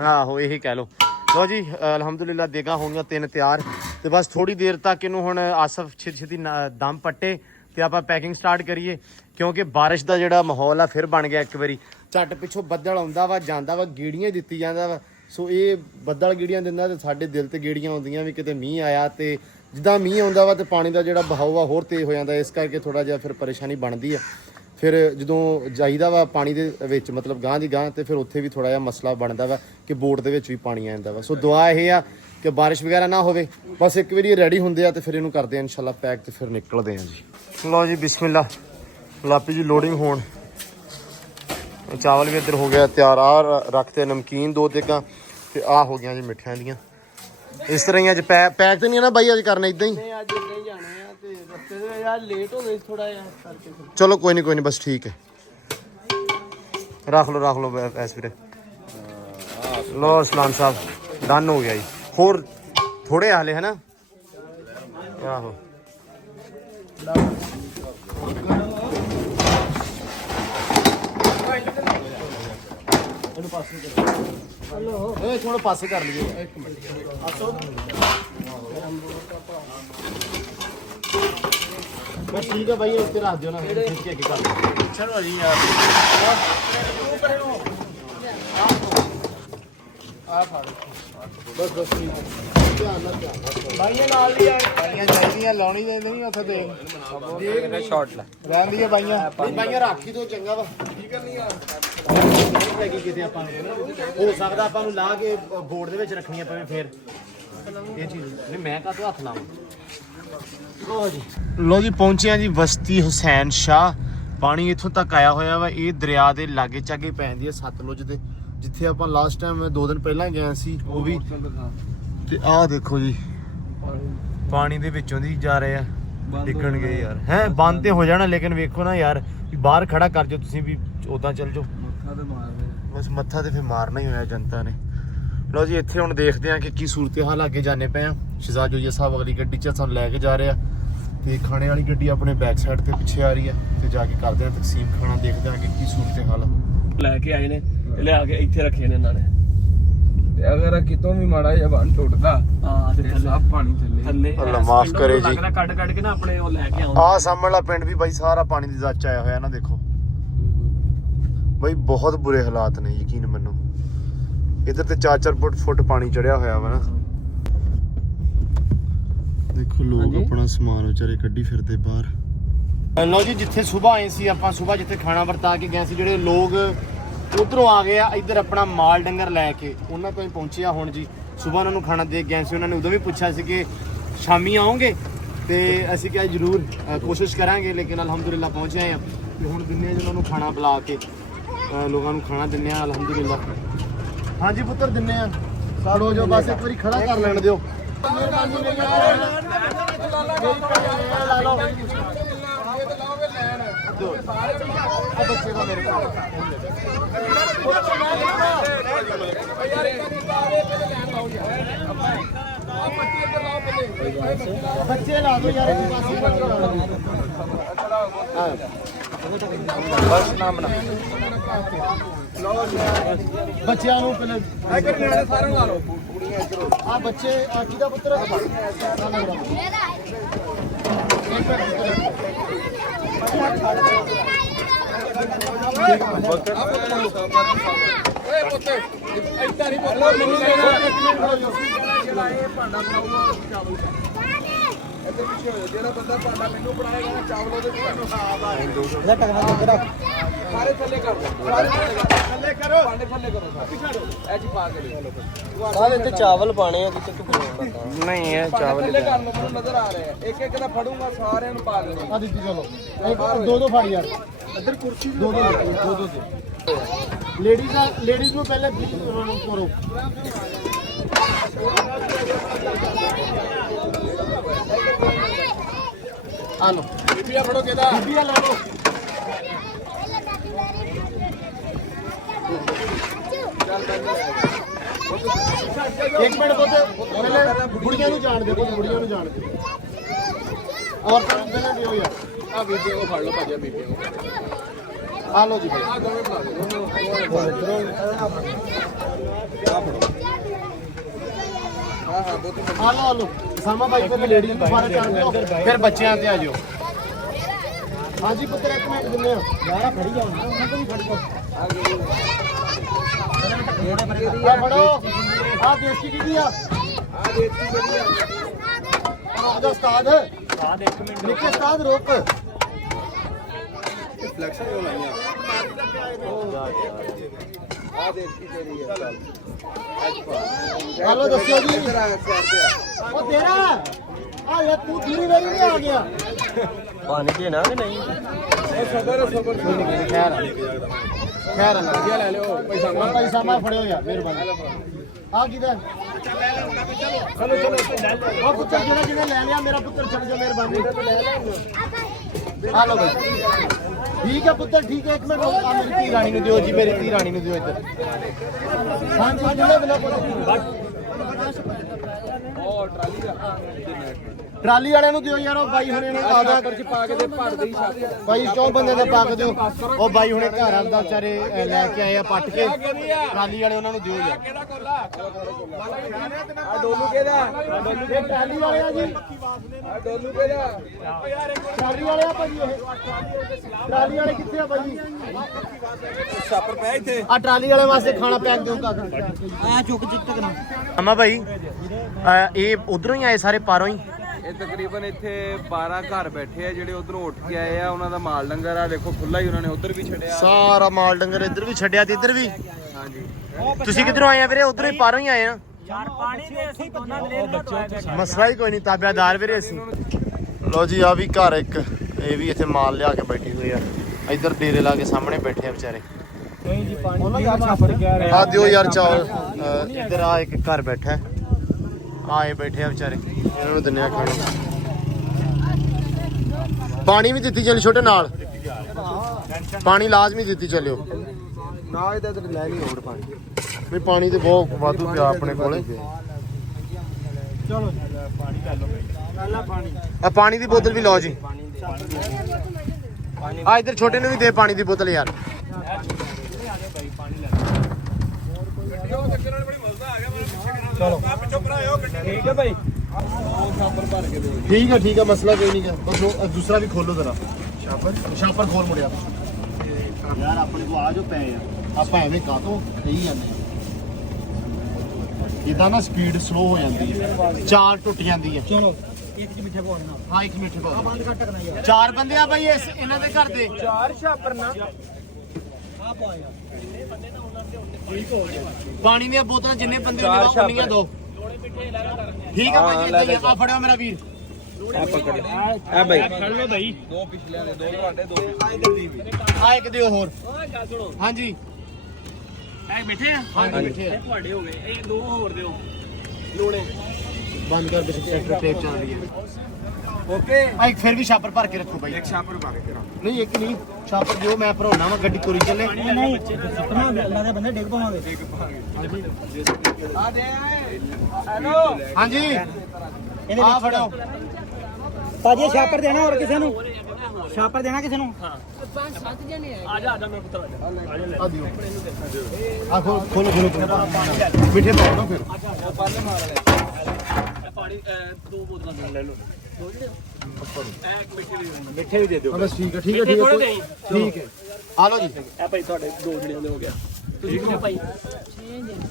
ਆਹੋ ਇਹੀ ਕਹਿ ਲੋ। ਲੋ ਜੀ ਅਲਹਮਦੁਲਿਲਾ ਦੇਗਾਂ ਹੋ ਗਈਆਂ 3 ਤਿਆਰ, ਤੇ ਬਸ ਥੋੜੀ ਦੇਰ ਤੱਕ ਇਹਨੂੰ ਹੁਣ ਆਸਫ ਛੇਤੀ ਦਮ ਪੱਟੇ ਤੇ ਆਪਾਂ ਪੈਕਿੰਗ ਸਟਾਰਟ ਕਰੀਏ, ਕਿਉਂਕਿ ਬਾਰਿਸ਼ ਦਾ ਜਿਹੜਾ ਮਾਹੌਲ ਆ ਫਿਰ ਬਣ ਗਿਆ ਇੱਕ ਵਾਰੀ। ਝੱਟ ਪਿੱਛੋਂ ਬੱਦਲ ਆਉਂਦਾ ਵਾ ਜਾਂਦਾ ਵਾ, ਗੇੜੀਆਂ ਦਿੱਤੀ ਜਾਂਦਾ ਵਾ, ਸੋ ਇਹ ਬੱਦਲ ਗੇੜੀਆਂ ਦਿੰਦਾ ਤੇ ਸਾਡੇ ਦਿਲ ਤੇ ਗੇੜੀਆਂ ਆਉਂਦੀਆਂ ਵੀ ਕਿਤੇ ਮੀਂਹ ਆਇਆ, ਤੇ ਜਿੱਦਾਂ ਮੀਂਹ ਆਉਂਦਾ ਵਾ ਤੇ ਪਾਣੀ ਦਾ ਜਿਹੜਾ ਬਹਾਓ ਆ ਹੋਰ ਤੇਜ਼ ਹੋ ਜਾਂਦਾ, ਇਸ ਕਰਕੇ ਥੋੜਾ ਜਿਹਾ ਫਿਰ ਪਰੇਸ਼ਾਨੀ ਬਣਦੀ ਆ। ਫਿਰ ਜਦੋਂ ਜਾਈਦਾ ਵਾ ਪਾਣੀ ਦੇ ਵਿੱਚ ਮਤਲਬ ਗਾਂਹ ਦੀ ਗਾਂਹ, ਤੇ ਫਿਰ ਉੱਥੇ ਵੀ ਥੋੜਾ ਜਿਹਾ ਮਸਲਾ ਬਣਦਾ ਵਾ ਕਿ ਬੋਟ ਦੇ ਵਿੱਚ ਵੀ ਪਾਣੀ ਆ ਜਾਂਦਾ ਵਾ। ਸੋ ਦੁਆ ਇਹ ਆ ਕਿ ਬਾਰਿਸ਼ ਵਗੈਰਾ ਨਾ ਹੋਵੇ, ਬਸ ਇੱਕ ਵਾਰੀ ਰੈਡੀ ਹੁੰਦੇ ਆ ਤੇ ਫਿਰ ਇਹਨੂੰ ਕਰਦੇ ਆ ਇਨਸ਼ਾਅੱਲਾ ਪੈਕ, ਤੇ ਫਿਰ ਨਿਕਲਦੇ ਆ ਜੀ। ਲਓ ਜੀ ਬਿਸਮਿਲ੍ਲਾ, ਲਾਪੀ ਜੀ ਲੋਡਿੰਗ ਹੋਣ। ਚਾਵਲ ਵੀ ਇੱਧਰ ਹੋ ਗਿਆ ਤਿਆਰ, ਆ ਰੱਖਤੇ ਨਮਕੀਨ 2 ਦੇਗਾਂ, ਤੇ ਆ ਹੋ ਗਈਆਂ ਜੀ ਮਿੱਠਿਆਂ ਦੀਆਂ। ਇਸ ਤਰ੍ਹਾਂ ਹੀ ਅੱਜ ਪੈਕ ਤੇ ਨਹੀਂ ਨਾ ਬਾਈ ਅੱਜ ਕਰਨਾ ਇਦਾਂ ਹੀ? ਨਹੀਂ ਅੱਜ ਇੱਦਾਂ ਹੀ ਜਾਣੇ ਆ ਤੇ ਰਸਤੇ ਦੇ ਯਾਰ ਲੇਟ ਹੋ ਗਏ ਥੋੜਾ ਜਿਹਾ ਕਰਕੇ। ਚਲੋ ਕੋਈ ਨਹੀਂ ਬਸ ਠੀਕ ਹੈ, ਰੱਖ ਲਓ ਐਸ ਵੀਰੇ। ਲੋ ਅਸਲਾਨ ਸਾਹਿਬ ਡਨ ਹੋ ਗਿਆ ਜੀ, ਹੋਰ ਥੋੜੇ ਹਾਲੇ ਹੈ ਨਾ। ਆਹੋ ਇਹ ਥੋੜਾ ਪਾਸੇ ਕਰ ਲਈਏ, ਇੱਕ ਮਿੰਟ। ਬਸ ਠੀਕ ਹੈ ਬਾਈ, ਉੱਤੇ ਰੱਖ ਦਿਓ ਨਾ, ਖਿੱਚ ਕੇ ਕਰ ਦਿਓ। ਚਲੋ ਜੀ ਯਾਰ ਆ ਫੜ ਬਸ ਠੀਕ ਹੈ, ਧਿਆਨ ਨਾਲ ਬਾਈਆਂ ਨਾਲ ਹੀ ਆ, ਬਾਈਆਂ ਚਾਹੀਦੀਆਂ ਲਾਉਣੀ ਨਹੀਂ ਉੱਥੇ ਦੇਖ ਦੇਖ ਸ਼ਾਟ ਲੈ ਰਹਿੰਦੀ ਹੈ ਬਾਈਆਂ ਰੱਖੀ ਤੋਂ ਚੰਗਾ ਵਾ। ਕੀ ਕਰਨੀ ਆ ਕਿਤੇ ਆਪਾਂ ਹੋ ਸਕਦਾ ਆਪਾਂ ਨੂੰ ਲਾ ਕੇ ਬੋਰਡ ਦੇ ਵਿੱਚ ਰੱਖਣੀਆਂ ਪਵੇ, ਫਿਰ ਇਹ ਚੀਜ਼ ਨਹੀਂ ਮੈਂ ਕਾਹਤੋਂ ਹੱਥ ਲਾਵਾਂ। ਲੋ ਜੀ ਪਹੁੰਚੇ ਆ ਜੀ ਬਸਤੀ ਹੁਸੈਨ ਸ਼ਾਹ। ਪਾਣੀ ਇੱਥੋਂ ਤੱਕ ਆਇਆ ਹੋਇਆ ਵਾ, ਇਹ ਦਰਿਆ ਦੇ ਲਾਗੇ ਚਾਗੇ ਪੈ ਜਾਂਦੀ ਹੈ ਸਤਲੁਜ ਦੇ, ਜਿੱਥੇ ਆਪਾਂ ਲਾਸਟ ਟਾਈਮ 2 ਦਿਨ ਪਹਿਲਾਂ ਗਏ ਸੀ ਉਹ ਵੀ। ਤੇ ਆਹ ਦੇਖੋ ਜੀ ਪਾਣੀ ਦੇ ਵਿੱਚੋਂ ਦੀ ਜਾ ਰਹੇ ਆ, ਡਿੱਗਣਗੇ ਯਾਰ। ਹੈ ਬੰਦ ਤੇ ਹੋ ਜਾਣਾ, ਲੇਕਿਨ ਵੇਖੋ ਨਾ ਯਾਰ ਵੀ ਬਾਹਰ ਖੜਾ ਕਰ ਜਾਓ ਤੁਸੀਂ ਵੀ, ਉਦਾਂ ਚੱਲ ਜਾਓ ਬਸ ਮੱਥਾ ਤੇ ਫਿਰ ਮਾਰਨਾ ਹੀ ਹੋਇਆ ਜਨਤਾ ਨੇ। ਲਓ ਜੀ ਇੱਥੇ ਹੁਣ ਦੇਖਦੇ ਆ ਕਿ ਕੀ ਸੂਰਤ ਹਾਲ ਅੱਗੇ ਜਾਣੇ ਪਏ ਆ। ਸ਼ਹਿਜ਼ਾਦ ਜੋਈਆ ਸਾਹਿਬ ਅਗਲੀ ਗੱਡੀ 'ਚ ਸਾਨੂੰ ਲੈ ਕੇ ਜਾ ਰਹੇ ਆ, ਤੇ ਖਾਣੇ ਵਾਲੀ ਗੱਡੀ ਆਪਣੇ ਬੈਕ ਸਾਈਡ ਤੇ ਪਿੱਛੇ ਆ ਰਹੀ ਹੈ, ਤੇ ਜਾ ਕੇ ਕਰਦੇ ਆ ਤਕਸੀਮ ਖਾਣਾ, ਦੇਖਦੇ ਆ ਕਿ ਕੀ ਸੂਰਤ ਹਾਲ ਲੈ ਕੇ ਆਏ ਨੇ ਤੇ ਲਿਆ ਕੇ ਇੱਥੇ ਰੱਖੇ ਨੇ ਇਹਨਾਂ ਨੇ। ਤੇ ਅਗਰ ਕਿਤੋਂ ਵੀ ਮਾੜਾ ਜਿਹਾ ਬੰਨ ਟੁੱਟਦਾ ਹਾਂ ਤੇ ਸਭ ਪਾਣੀ ਥੱਲੇ ਅੱਲਾ ਮਾਫ ਕਰੇ ਜੀ। ਕੱਢ ਕੇ ਨਾ ਆਪਣੇ ਉਹ ਲੈ ਕੇ ਆਉਂਦੇ। ਆਹ ਸਾਹਮਣਾ ਪਿੰਡ ਵੀ ਬਾਈ ਸਾਰਾ ਪਾਣੀ ਦੀ ਜ਼ੱਚ ਆਇਆ ਹੋਇਆ ਨਾ, ਦੇਖੋ ਬਾਈ ਬਹੁਤ ਬੁਰੇ ਹਾਲਾਤ ਨੇ, ਯਕੀਨ ਮੰਨੋ। ਇਧਰ ਤੇ 4-4 ਫੁੱਟ ਪਾਣੀ ਚੜਿਆ ਹੋਇਆ ਵਾ ਨਾ, ਦੇਖੋ ਲੋਕ ਆਪਣਾ ਸਮਾਨ ਵਿਚਾਰੇ ਕੱਢੀ ਫਿਰਦੇ ਬਾਹਰ। ਲਓ ਜੀ ਜਿੱਥੇ ਸਵੇਰ ਆਏ ਸੀ ਆਪਾਂ, ਸਵੇਰ ਜਿੱਥੇ ਖਾਣਾ ਵਰਤਾ ਕੇ ਗਏ ਸੀ, ਜਿਹੜੇ ਲੋਕ ਉਧਰੋਂ ਆ ਗਏ ਆ ਇੱਧਰ ਆਪਣਾ ਮਾਲ ਡੰਗਰ ਲੈ ਕੇ, ਉਹਨਾਂ ਤੋਂ ਹੀ ਪਹੁੰਚੇ ਆ ਹੁਣ ਜੀ। ਸਵੇਰ ਉਹਨਾਂ ਨੂੰ ਖਾਣਾ ਦੇ ਗਏ ਸੀ, ਉਹਨਾਂ ਨੇ ਉਦੋਂ ਵੀ ਪੁੱਛਿਆ ਸੀ ਕਿ ਸ਼ਾਮੀ ਆਓਗੇ, ਤੇ ਅਸੀਂ ਕਿਹਾ ਜ਼ਰੂਰ ਕੋਸ਼ਿਸ਼ ਕਰਾਂਗੇ, ਲੇਕਿਨ ਅਲਹਮਦੁਲਿਲਾ ਪਹੁੰਚ ਆਏ ਆ। ਤੇ ਹੁਣ ਦਿੰਨੇ ਆ ਉਹਨਾਂ ਨੂੰ ਖਾਣਾ ਬੁਲਾ ਕੇ, ਲੋਕਾਂ ਨੂੰ ਖਾਣਾ ਦਿੰਨੇ ਆ ਅਲਹਮਦੁਲਿਲਾ। ਹਾਂਜੀ ਪੁੱਤਰ ਦਿੰਨੇ ਆ, ਸਾੜੋ ਜੋ ਬਸ ਇੱਕ ਵਾਰੀ ਖੜਾ ਕਰ ਲੈਣ ਦਿਓ। ਬੱਚੇ ਦਾ ਮੇਰੇ ਕੋਲ ਬੱਚੇ ਲਾ ਦੋ ਯਾਰ, ਬਸ ਨਾਮ ਨਾ ਬੱਚਿਆਂ ਨੂੰ ਪਹਿਲੇ ਸਾਰੇ ਲਾ ਲਓ। ਆ ਬੱਚੇ ਆ ਕਿਹਦਾ ਪੁੱਤਰ ਜਿਹੜਾ ਬੰਦਾ ਭਾਂਡਾ ਮੈਨੂੰ ਬਣਾਏਗਾ ਚਾਵਲ ਉਹਦੇ ਵਿੱਚ ਸਾਰੇ ਥੱਲੇ ਕਰ ਦੋ, ਥੱਲੇ ਕਰੋ, ਭਾਂਡੇ ਥੱਲੇ ਕਰੋ, ਇਹ ਜੀ ਪਾ ਕੇ ਸਾਰੇ ਤੇ ਚਾਵਲ ਪਾਣੇ ਆ, ਕਿਤੇ ਤੂੰ ਨਹੀਂ ਇਹ ਚਾਵਲ ਥੱਲੇ ਕਰ ਲਓ, ਮੈਨੂੰ ਨਜ਼ਰ ਆ ਰਿਹਾ ਇੱਕ ਇੱਕ ਦਾ ਫੜੂੰਗਾ ਸਾਰਿਆਂ ਨੂੰ ਪਾ ਲੈਣਾ। ਆ ਦਿੱਤੀ ਚਲੋ ਦੋ ਫੜ ਯਾਰ, ਇੱਧਰ ਕੁਰਸੀ ਦੋ ਲੇਡੀਜ਼ ਨੂੰ ਪਹਿਲੇ ਕਰੋ। ਆ ਲੋ ਬੀਬੀਆਂ ਫੜੋ ਕਿਹਦਾ ਬੀਬੀਆਂ ਲੈ ਲਓ। ਇੱਕ ਮਿੰਟ ਪਹਿਲੇ ਬੁੜੀਆਂ ਨੂੰ ਜਾਣ ਦੇ, ਬੁੜੀਆਂ ਨੂੰ ਜਾਣ ਦੇ, ਔਰਤਾਂ ਨੂੰ ਪਹਿਲਾਂ ਦਿਓ ਯਾਰ। ਆ ਬੀਬੀਆਂ ਨੂੰ ਫੜ ਲਓ, ਭਾਜਿਆ ਬੀਬੀਆਂ ਨੂੰ ਆ ਲੋ ਜੀ ਆ ਦੋਵੇਂ ਬਣਾ ਦਿਓ। ਆ ਲੋ ਸਾਮਾ ਬਾਈ ਕੋਲ ਲੇਡੀਜ਼ ਨੂੰ ਬਾਹਰ ਕਰ ਦਿਓ, ਫਿਰ ਬੱਚਿਆਂ ਤੇ ਆ ਜਾਓ। ਹਾਂਜੀ ਪੁੱਤਰ ਇੱਕ ਮਿੰਟ ਦਿੰਦੇ ਆ ਯਾਰਾ ਫੜੀ ਜਾਓ, ਉਹਨਾਂ ਤੋਂ ਵੀ ਫੜ ਜਾਓ। ਆ ਫੜੋ ਆ ਦੇਸੀ ਕਿਹਦੀ ਆ ਆ ਉਸਤਾਦ ਨਿੱਕੇ ਉਸਤਾਦ ਰੋਕ ਫਲੈਕਸ਼ਨ ਹੋ ਲਾਈਆਂ ਆ ਦੇਖੀ ਤੇਰੀ ਹੈ ਚੱਲ ਹਲੋ ਦੱਸਿਓ ਜੀ ਇਧਰ ਆ ਸਿਆਰ ਤੇ ਆ ਉਹ ਤੇਰਾ ਆ ਲੈ ਤੂੰ ਧੀਰੇ ਵੇਰੀ ਨਹੀਂ ਆ ਗਿਆ ਪਾਣੀ ਪੀਣਾ ਕਿ ਨਹੀਂ ਉਹ ਸਬਰ ਖੈਰ ਵਧੀਆ ਲੈ ਲਿਓ ਪੈਸਾ ਮੈਂ ਫੜਿਓ ਯਾਰ ਮਿਹਰਬਾਨੀ ਆ ਕਿਧਰ ਚਲੋ ਉਹ ਪੁੱਤਰ ਜਿਹੜਾ ਲੈ ਲਿਆ ਮੇਰਾ ਪੁੱਤਰ ਛੱਡ ਜਾ ਮਿਹਰਬਾਨੀ ਆ ਲਓ ਬਈ ਠੀਕ ਹੈ ਪੁੱਤਰ ਠੀਕ ਹੈ ਇੱਕ ਮਿੰਟ ਰੁਕ ਆ ਮੇਰੀ ਧੀ ਰਾਣੀ ਨੂੰ ਦਿਓ ਜੀ ਮੇਰੀ ਧੀ ਰਾਣੀ ਨੂੰ ਦਿਓ ਇੱਧਰ ਹਾਂਜੀ ਜਿਹੜੇ ਬਿਨਾ ਟਰਾਲੀ ਵਾਲਿਆਂ ਨੂੰ ਦਿਓ ਯਾਰ ਉਹ ਬਾਈ ਹੁਣੇ ਨੇ ਆਦਾ ਚ ਪਾ ਕੇ ਤੇ ਭੜ ਦੇਈ ਛੱਡ ਬਾਈ 100 ਬੰਦੇ ਦੇ ਪਾ ਕੇ ਦਿਓ ਉਹ ਬਾਈ ਹੁਣੇ ਘਰ ਆਂਦਾ ਵਿਚਾਰੇ ਲੈ ਕੇ ਆਏ ਆ ਪੱਟ ਕੇ ਟਰਾਲੀ ਵਾਲੇ ਉਹਨਾਂ ਨੂੰ ਦਿਓ ਯਾਰ ਕਿਹਦਾ ਕੋਲਾ ਆ ਡੋਲੂ ਕਿਹਦਾ ਆ ਡੋਲੂ ਇਹ ਟਰਾਲੀ ਵਾਲੇ ਆ ਜੀ ਆ ਡੋਲੂ ਕਿਹਦਾ ਟਰਾਲੀ ਵਾਲੇ ਆ ਭਾਜੀ ਇਹ ਟਰਾਲੀ ਵਾਲੇ ਕਿੱਥੇ ਆ ਭਾਜੀ ਛਾਪਰ ਪਿਆ ਇੱਥੇ ਆ ਟਰਾਲੀ ਵਾਲੇ ਵਾਸਤੇ ਖਾਣਾ ਪੈਕ ਦਿਓ ਕਾਕਾ ਆ ਚੁੱਕ ਚਿੱਟਕ ਨਾ ਅਮਾ ਭਾਈ ਇਹ ਉਧਰੋਂ ਹੀ ਆਏ ਸਾਰੇ ਪਾਰੋਂ ਹੀ ਇਹ ਤਕਰੀਬਨ ਇੱਥੇ 12 ਘਰ ਬੈਠੇ ਆ ਜਿਹੜੇ ਉਧਰੋਂ ਉੱਠ ਕੇ ਆਏ ਆ ਉਹਨਾਂ ਦਾ ਮਾਲ ਡੰਗਰ ਆ ਦੇਖੋ ਖੁੱਲਾ ਹੀ ਉਹਨਾਂ ਨੇ ਉਧਰ ਵੀ ਛੱਡਿਆ ਸਾਰਾ ਮਾਲ ਡੰਗਰ ਇੱਧਰ ਵੀ ਛੱਡਿਆ ਤੇ ਇੱਧਰ ਵੀ ਹਾਂਜੀ ਤੁਸੀਂ ਕਿੱਧਰੋਂ ਆਏ ਆ ਵੀਰੇ ਉਧਰੋਂ ਹੀ ਪਾਰੋਂ ਹੀ ਆਏ ਆ ਯਾਰ ਪਾਣੀ ਦੇ ਅਸੀਂ ਦੋਨਾਂ ਲੈ ਮਸਲਾ ਹੀ ਕੋਈ ਨਹੀਂ ਤਾਬਿਆਦਾਰ ਵੀਰੇ ਅਸੀਂ ਲੋ ਜੀ ਆ ਵੀ ਘਰ ਇੱਕ ਇਹ ਵੀ ਇੱਥੇ ਮਾਲ ਲਿਆ ਕੇ ਬੈਠੀ ਹੋਈ ਆ ਇੱਧਰ ਡੇਰੇ ਲਾ ਕੇ ਸਾਹਮਣੇ ਬੈਠੇ ਆ ਵਿਚਾਰੇ ਨਹੀਂ ਜੀ ਪਾਣੀ ਦਾ ਛਾਪਰ ਕਿਆ ਆ ਦਿਓ ਯਾਰ ਚਾਵਲ ਇੱਧਰ ਆ ਇੱਕ ਘਰ ਬੈਠਾ ਆਏ ਬੈਠੇ ਆ ਵਿਚਾਰੇ ਇਹਨਾਂ ਨੂੰ ਦਿੰਨੇ ਆ ਖਾਣਾ ਪਾਣੀ ਵੀ ਦਿੱਤੀ ਚੱਲ ਛੋਟੇ ਨਾਲ ਪਾਣੀ ਲਾਜ਼ਮੀ ਦਿੱਤੀ ਚੱਲਿਓ ਨਾ ਇਹਦਾ ਤੇ ਲੈ ਲਈ ਹੋਰ ਪਾਣੀ ਵੀ ਪਾਣੀ ਤੇ ਬਹੁਤ ਵਾਧੂ ਪਿਆ ਆਪਣੇ ਕੋਲੇ ਚਲੋ ਪਾਣੀ ਲੈ ਲਓ ਪਹਿਲਾ ਪਾਣੀ ਆ ਪਾਣੀ ਦੀ ਬੋਤਲ ਵੀ ਲਓ ਜੀ ਆ ਇੱਧਰ ਛੋਟੇ ਨੂੰ ਵੀ ਦੇ ਪਾਣੀ ਦੀ ਬੋਤਲ ਯਾਰ ਠੀਕ ਹੈ ਭਾਈ ਠੀਕ ਹੈ ਮਸਲਾ ਕੋਈ ਨਹੀਂ ਬਸ ਦੂਸਰਾ ਵੀ ਖੋਲੋ ਜਰਾ ਸ਼ਾਪਰ ਖੋਲ ਮੁੜਿਆ ਯਾਰ ਆਪਣੇ ਕੋ ਆ ਜੋ ਪਏ ਆ ਆਪਾਂ ਐਵੇਂ ਕਾਹਤੋਂ ਕਹੀ ਜਾਂਦੇ ਆ ਇਦਾਂ ਨਾ ਸਪੀਡ ਸਲੋ ਹੋ ਜਾਂਦੀ ਹੈ ਚਾਰ ਟੁੱਟ ਜਾਂਦੀ ਹੈ ਚਲੋ ਇੱਕ ਚ ਮਿੱਠੇ ਪਾਉਣਾ ਹਾਂ ਇੱਕ ਮਿੰਟ ਬਾਅਦ ਬੰਦ ਕਰ ਟਕਣਾ ਯਾਰ ਚਾਰ ਬੰਦੇ ਆ ਭਾਈ ਇਹਨਾਂ ਦੇ ਘਰ ਦੇ ਚਾਰ ਛਾਪਰ ਨਾ ਆ ਪਾਇਆ ਪਾਣੀ ਦੀਆਂ ਬੋਤਲਾਂ ਜਿੰਨੇ ਬੰਦੇ ਨੇ ਉਨੀਆਂ ਦੋ ਠੀਕ ਹੈ ਭਾਈ ਇਦਾਂ ਹੀ ਆ ਫੜਿਓ ਮੇਰਾ ਵੀਰ ਆ ਪਕੜ ਆ ਬਾਈ ਫੜ ਲਓ ਭਾਈ ਦੋ ਪਿਛਲਿਆਂ ਦੇ ਦੋ ਤੁਹਾਡੇ ਦੋ ਇਧਰ ਦੀ ਵੀ ਆ ਇੱਕ ਦਿਓ ਹੋਰ ਓਏ ਗੱਲ ਸੁਣੋ ਹਾਂਜੀ ਐ ਬੈਠੇ ਆ ਹਾਂਜੀ ਬੈਠੇ ਆ ਤੁਹਾਡੇ ਹੋ ਗਏ ਇਹ ਦੋ ਹੋਰ ਦਿਓ ਲੋੜੇ ਬੰਦ ਕਰ ਵਿੱਚ ਸੈਕਟਰ ਟੇਪ ਚੱਲ ਰਹੀ ਹੈ ਓਕੇ ਆ ਇੱਕ ਫਿਰ ਵੀ ਛਾਪਰ ਭਰ ਕੇ ਰੱਖੋ ਭਾਈ ਇੱਕ ਛਾਪਰ ਪਾ ਕੇ ਤੇਰਾ ਨਹੀਂ ਇੱਕ ਨਹੀਂ ਛਾਪਰ ਦਿਓ ਮੈਂ ਭਰਾਉਣਾ ਵਾ ਗੱਡੀ ਤੁਰੀ ਚੱਲੇ ਨਹੀਂ ਸੁਪਨਾ ਅੱਲਾ ਦੇ ਬੰਦੇ ਡਿੱਗ ਪਾਵਾਂਗੇ ਆ ਦੇ ਹੈਲੋ ਹਾਂਜੀ ਆ ਫੜੋ ਭਾਜੀ ਛਾਪਰ ਦੇਣਾ ਹੋਰ ਕਿਸੇ ਨੂੰ ਛਾਪਰ ਦੇਣਾ ਕਿਸੇ ਨੂੰ ਹਾਂ 5-7 ਜਣੇ ਆ ਜਾ ਮੇਰਾ ਪੁੱਤਰ ਆ ਜਾ ਆ ਦਿਓ ਆ ਖੋਲੋ ਮਿੱਠੇ ਪਾਓ ਨਾ ਫਿਰ ਉਹ ਪਰਲੇ ਮਾਰ ਲੈ ਪਾਣੀ ਦੋ ਬੋਤਲਾਂ ਲੈ ਲਓ ਦੋ ਜਿਹੜੇ ਇੱਕ ਮਿੱਠੇ ਵੀ ਦੇ ਦਿਓ ਬਸ ਠੀਕ ਹੈ ਠੀਕ ਹੈ ਆ ਲਓ ਜੀ ਇਹ ਭਾਈ ਤੁਹਾਡੇ ਦੋ ਜਣਿਆਂ ਦੇ ਹੋ ਗਿਆ ਤੁਸੀਂ ਕਿੰਨੇ ਭਾਈ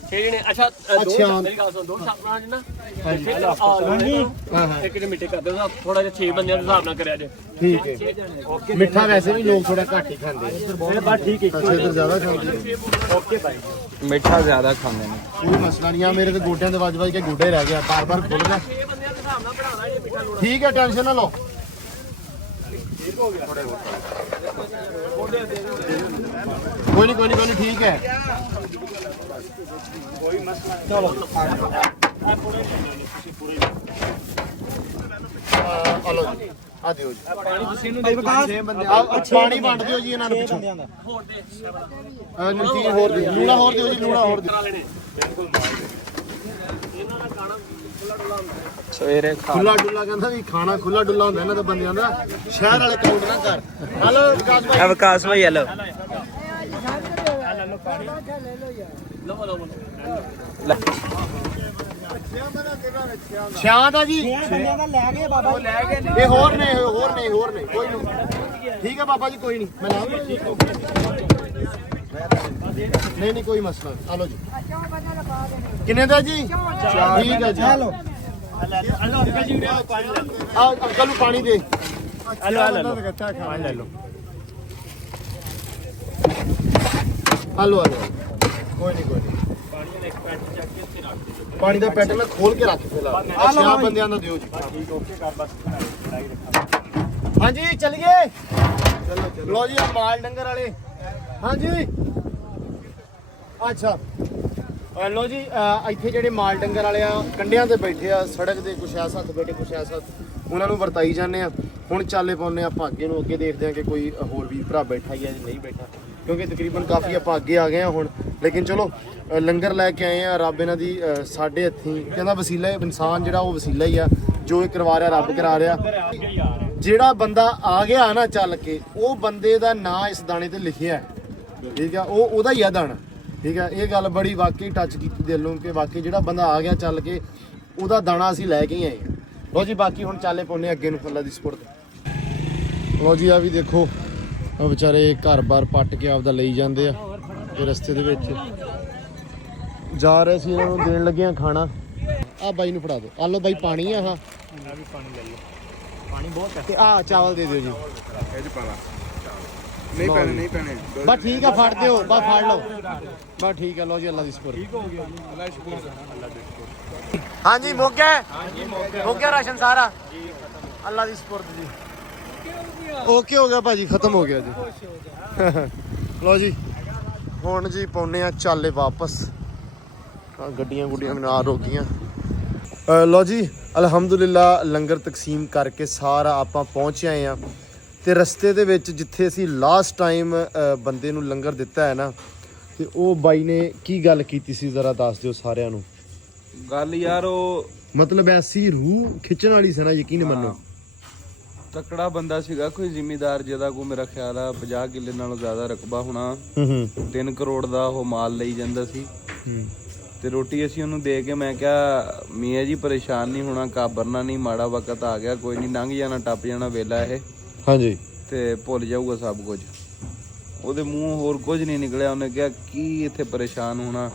6 ਜਣੇ ਅੱਛਾ ਅੱਛਾ। ਮੇਰੀ ਗੱਲ ਸੁਣ ਦੋ ਛਾਪਰਾਂ ਚ ਨਾ ਹਾਂਜੀ। ਹਾਂ ਹਾਂ ਇੱਕ ਦੇ ਮਿੱਠੇ ਕਰ ਦਿਓ ਥੋੜਾ ਜਿਹਾ 6 ਬੰਦਿਆਂ ਦੇ ਹਿਸਾਬ ਨਾਲ ਕਰਿਆ ਜੇ ਠੀਕ ਹੈ ਮਿੱਠਾ ਵੈਸੇ ਵੀ ਲੋਕ ਥੋੜਾ ਘੱਟ ਹੀ ਖਾਂਦੇ ਆ ਬਸ ਠੀਕ ਹੈ ਅੱਛਾ ਇੱਧਰ ਜ਼ਿਆਦਾ ਖਾਂਦੇ ਆ। ਓਕੇ ਭਾਈ ਮਿੱਠਾ ਜ਼ਿਆਦਾ ਖਾਂਦੇ ਨੇ ਕੋਈ ਮਸਲਾ ਨਹੀਂ ਆ ਮੇਰੇ ਤੇ ਗੋਡਿਆਂ ਦੇ ਵੱਜ ਕੇ ਗੋਡੇ ਰਹਿ ਗਿਆ ਬਾਰ-ਬਾਰ ਖੁੱਲ ਗਿਆ 6 ਬੰਦਿਆਂ ਦੇ ਹਿਸਾਬ ਨਾਲ ਬਣਾਉਣਾ ਇਹ ਮਿੱਠਾ ਲੋੜਾ ਠੀਕ ਹੈ ਟੈਨਸ਼ਨ ਨਾ ਲਓ ਕੋਈ ਨਹੀਂ ਠੀਕ ਹੈ ਹਲੋ ਜੀ ਆ ਦਿਓ ਜੀ ਪਾਣੀ ਤੁਸੀਂ ਨੂੰ ਦੇ ਵਿਕਾਸ ਪਾਣੀ ਵੰਡ ਦਿਓ ਜੀ ਇਹਨਾਂ ਨੂੰ ਪਿੱਛੋਂ ਹੋਰ ਦੇ ਨਮਕੀਨ ਹੋਰ ਦਿਓ ਲੂਣਾ ਹੋਰ ਦਿਓ ਜੀ ਲੂਣਾ ਹੋਰ ਦਿਓ ਇਹਨਾਂ ਦਾ ਖਾਣਾ ਖੁੱਲਾ ਡੁੱਲਾ ਹੁੰਦਾ ਸਵੇਰੇ ਖਾ ਖੁੱਲਾ ਡੁੱਲਾ ਕਹਿੰਦਾ ਵੀ ਖਾਣਾ ਖੁੱਲਾ ਡੁੱਲਾ ਹੁੰਦਾ ਇਹਨਾਂ ਦੇ ਬੰਦਿਆਂ ਦਾ ਸ਼ਹਿਰ ਵਾਲੇ ਕਾਊਂਟ ਨਾ ਕਰ ਹਲੋ ਵਿਕਾਸ ਭਾਈ ਵਿਕਾਸ ਭਾਈ ਹਲੋ ਸ਼ਾਂ ਦਾ ਜੀ ਬੰਦਿਆਂ ਦਾ ਲੈ ਗਏ ਬਾਬਾ ਲੈ ਗਏ ਇਹ ਹੋਰ ਨੇ ਕੋਈ ਨਹੀਂ ਠੀਕ ਹੈ ਬਾਬਾ ਜੀ ਕੋਈ ਨਹੀਂ ਮੈਂ ਲਾਉਂਗਾ ਨਹੀਂ ਕੋਈ ਮਸਲਾ ਨਹੀਂ। ਆ ਲਓ ਜੀ ਕਿੰਨੇ ਦਾ ਜੀ? ਠੀਕ ਹੈ ਜੀ। ਆ ਲਓ ਆ ਅੰਕਲ ਨੂੰ ਪਾਣੀ ਦੇ। ਹਲੋ ਪਾਣੀ ਲੈ ਲਓ ਹਲੋ ਕੋਈ ਨਹੀਂ ਪਾਣੀ ਦਾ ਪੈਟਰਨ ਮੈਂ ਖੋਲ ਕੇ ਰੱਖ ਫਿਲਹਾਲ। ਅੱਛਾ ਬੰਦਿਆਂ ਦਾ ਦਿਓ ਜੀ। ਹਾਂਜੀ ਚੱਲੀਏ। ਚਲੋ ਲੋ ਜੀ ਆ ਮਾਲ ਡੰਗਰ ਵਾਲੇ। ਹਾਂਜੀ ਅੱਛਾ ਲੋ ਜੀ ਇੱਥੇ ਜਿਹੜੇ ਮਾਲ ਡੰਗਰ ਵਾਲੇ ਆ ਕੰਡਿਆਂ ਤੇ ਬੈਠੇ ਆ, ਸੜਕ ਦੇ ਕੁਛ ਐਸ ਹੱਥ ਬੈਠੇ ਕੁਛ ਐਸ ਹੱਥ, ਉਹਨਾਂ ਨੂੰ ਵਰਤਾਈ ਜਾਂਦੇ ਆ। ਹੁਣ ਚਾਲੇ ਪਾਉਂਦੇ ਆਪਾਂ ਅੱਗੇ ਨੂੰ, ਅੱਗੇ ਦੇਖਦੇ ਆ ਕਿ ਕੋਈ ਹੋਰ ਵੀ ਭਰਾ ਬੈਠਾ ਹੀ ਆ ਜਾਂ ਨਹੀਂ ਬੈਠਾ, ਕਿਉਂਕਿ ਤਕਰੀਬਨ ਕਾਫੀ ਆਪਾਂ ਅੱਗੇ ਆ ਗਏ ਆ ਹੁਣ। ਲੇਕਿਨ ਚਲੋ ਲੰਗਰ ਲੈ ਕੇ ਆਏ ਆ, ਰੱਬ ਇਹਨਾਂ ਦੀ ਸਾਡੇ ਹੱਥੀਂ ਕਹਿੰਦਾ ਵਸੀਲਾ ਇਨਸਾਨ ਜਿਹੜਾ ਉਹ ਵਸੀਲਾ ਹੀ ਆ, ਜੋ ਇਹ ਕਰਵਾ ਰਿਹਾ ਰੱਬ ਕਰਾ ਰਿਹਾ। ਜਿਹੜਾ ਬੰਦਾ ਆ ਗਿਆ ਨਾ ਚੱਲ ਕੇ, ਉਹ ਬੰਦੇ ਦਾ ਨਾਂ ਇਸ ਦਾਣੇ ਤੇ ਲਿਖਿਆ ਹੈ, ਠੀਕ ਆ, ਉਹ ਉਹਦਾ ਹੀ ਆ ਦਾਣਾ, ਠੀਕ ਆ। ਇਹ ਗੱਲ ਬੜੀ ਵਾਕਈ ਟੱਚ ਕੀਤੀ ਦਿਲ ਨੂੰ ਕਿ ਵਾਕਈ ਜਿਹੜਾ ਬੰਦਾ ਆ ਗਿਆ ਚੱਲ ਕੇ, ਉਹਦਾ ਦਾਣਾ ਅਸੀਂ ਲੈ ਕੇ ਹੀ ਆਏ ਆ। ਲੋ ਜੀ ਬਾਕੀ ਹੁਣ ਚਾਲੇ ਪਾਉਂਦੇ ਅੱਗੇ ਨੂੰ ਅੱਲਾ ਦੀ ਸਪੁਰਦ। ਲੋ ਜੀ ਆ ਵੀ ਦੇਖੋ ਉਹ ਵਿਚਾਰੇ ਘਰ-ਬਾਰ ਪੱਟ ਕੇ ਆਪਦਾ ਲਈ ਜਾਂਦੇ ਆ, ਤੇ ਰਸਤੇ ਦੇ ਵਿੱਚ ਜਾ ਰਹੇ ਸੀ, ਇਹਨਾਂ ਨੂੰ ਦੇਣ ਲੱਗੇ ਆ ਖਾਣਾ। ਆ ਬਾਈ ਨੂੰ ਫੜਾ ਦਿਓ। ਆ ਲੋ ਬਾਈ ਪਾਣੀ ਆ। ਆਹ ਵੀ ਪਾਣੀ ਲੈ ਲਓ, ਪਾਣੀ ਬਹੁਤ ਹੈ। ਤੇ ਆ ਚਾਵਲ ਦੇ ਦਿਓ ਜੀ। ਇਹ ਚ ਪਾਣਾ ਨਹੀਂ ਪੈਣੇ ਨਹੀਂ ਪੈਣੇ ਬਸ ਠੀਕ ਆ ਫੜ ਦਿਓ, ਬਸ ਫੜ ਲਓ ਬਸ ਠੀਕ ਆ। ਲੋ ਜੀ ਅੱਲਾ ਦੀ ਸਪੁਰਦ। ਠੀਕ ਹੋ ਗਿਆ ਜੀ, ਅੱਲਾ ਸ਼ੁਕਰ। ਹਾਂਜੀ ਮੁੱਕ ਗਿਆ। ਮੁੱਕ ਗਿਆ ਰਾਸ਼ਨ ਸਾਰਾ ਅੱਲਾ ਦੀ ਸਪੁਰਦ ਜੀ। ਓਕੇ ਹੋ ਗਿਆ ਭਾਜੀ, ਖਤਮ ਹੋ ਗਿਆ ਜੀ। ਲੋ ਜੀ ਹੁਣ ਜੀ ਪਾਉਨੇ ਆ ਚਾਲੇ ਵਾਪਸ। ਗੱਡੀਆਂ ਗੁੱਡੀਆਂ ਵੀ ਨਾਲ ਰੁਕ ਗਈਆਂ। ਲੋ ਜੀ ਅਲਹਮਦੁਲਿਲਾ ਲੰਗਰ ਤਕਸੀਮ ਕਰਕੇ ਸਾਰਾ ਆਪਾਂ ਪਹੁੰਚ ਆਏ ਆ, ਤੇ ਰਸਤੇ ਦੇ ਵਿੱਚ ਜਿੱਥੇ ਅਸੀਂ ਲਾਸਟ ਟਾਈਮ ਬੰਦੇ ਨੂੰ ਲੰਗਰ ਦਿੱਤਾ ਹੈ ਨਾ, ਤੇ ਉਹ ਬਾਈ ਨੇ ਕੀ ਗੱਲ ਕੀਤੀ ਸੀ ਜ਼ਰਾ ਦੱਸ ਦਿਓ ਸਾਰਿਆਂ ਨੂੰ। ਗੱਲ ਯਾਰ ਉਹ ਮਤਲਬ ਐਸੀ ਰੂਹ ਖਿੱਚਣ ਵਾਲੀ ਸੀ ਨਾ, ਯਕੀਨ ਮੰਨੋ। ਤਕੜਾ ਬੰਦਾ ਸੀਗਾ, ਕੋਈ ਜ਼ਿਮੀਦਾਰ ਜਿਹਦਾ ਕੋ ਮੇਰਾ ਖਿਆਲ ਆ 50 ਕਿੱਲੇ ਨਾਲੋਂ ਜ਼ਿਆਦਾ ਰਕਬਾ ਹੋਣਾ। 3 ਕਰੋੜ ਦਾ ਉਹ ਮਾਲ ਲਈ ਜਾਂਦਾ ਸੀ। ਤੇ ਰੋਟੀ ਅਸੀਂ ਉਹਨੂੰ ਦੇ ਕੇ ਮੈਂ ਕਿਹਾ ਮੀਆਂ ਜੀ ਪਰੇਸ਼ਾਨ ਨਹੀਂ ਹੋਣਾ, ਕਾਬਰਨਾ ਨਹੀਂ, ਮਾੜਾ ਵਕਤ ਆ ਗਿਆ, ਕੋਈ ਨਹੀਂ, ਲੰਘ ਜਾਣਾ, ਟੱਪ ਜਾਣਾ ਵੇਲਾ ਇਹ, ਹਾਂਜੀ, ਤੇ ਭੁੱਲ ਜਾਊਗਾ ਸਭ ਕੁਝ। ਉਹਦੇ ਮੂੰਹ ਹੋਰ ਕੁਝ ਨਹੀਂ ਨਿਕਲਿਆ। ਉਹਨੇ ਕਿਹਾ ਕੀ ਇੱਥੇ ਪਰੇਸ਼ਾਨ ਹੋਣਾ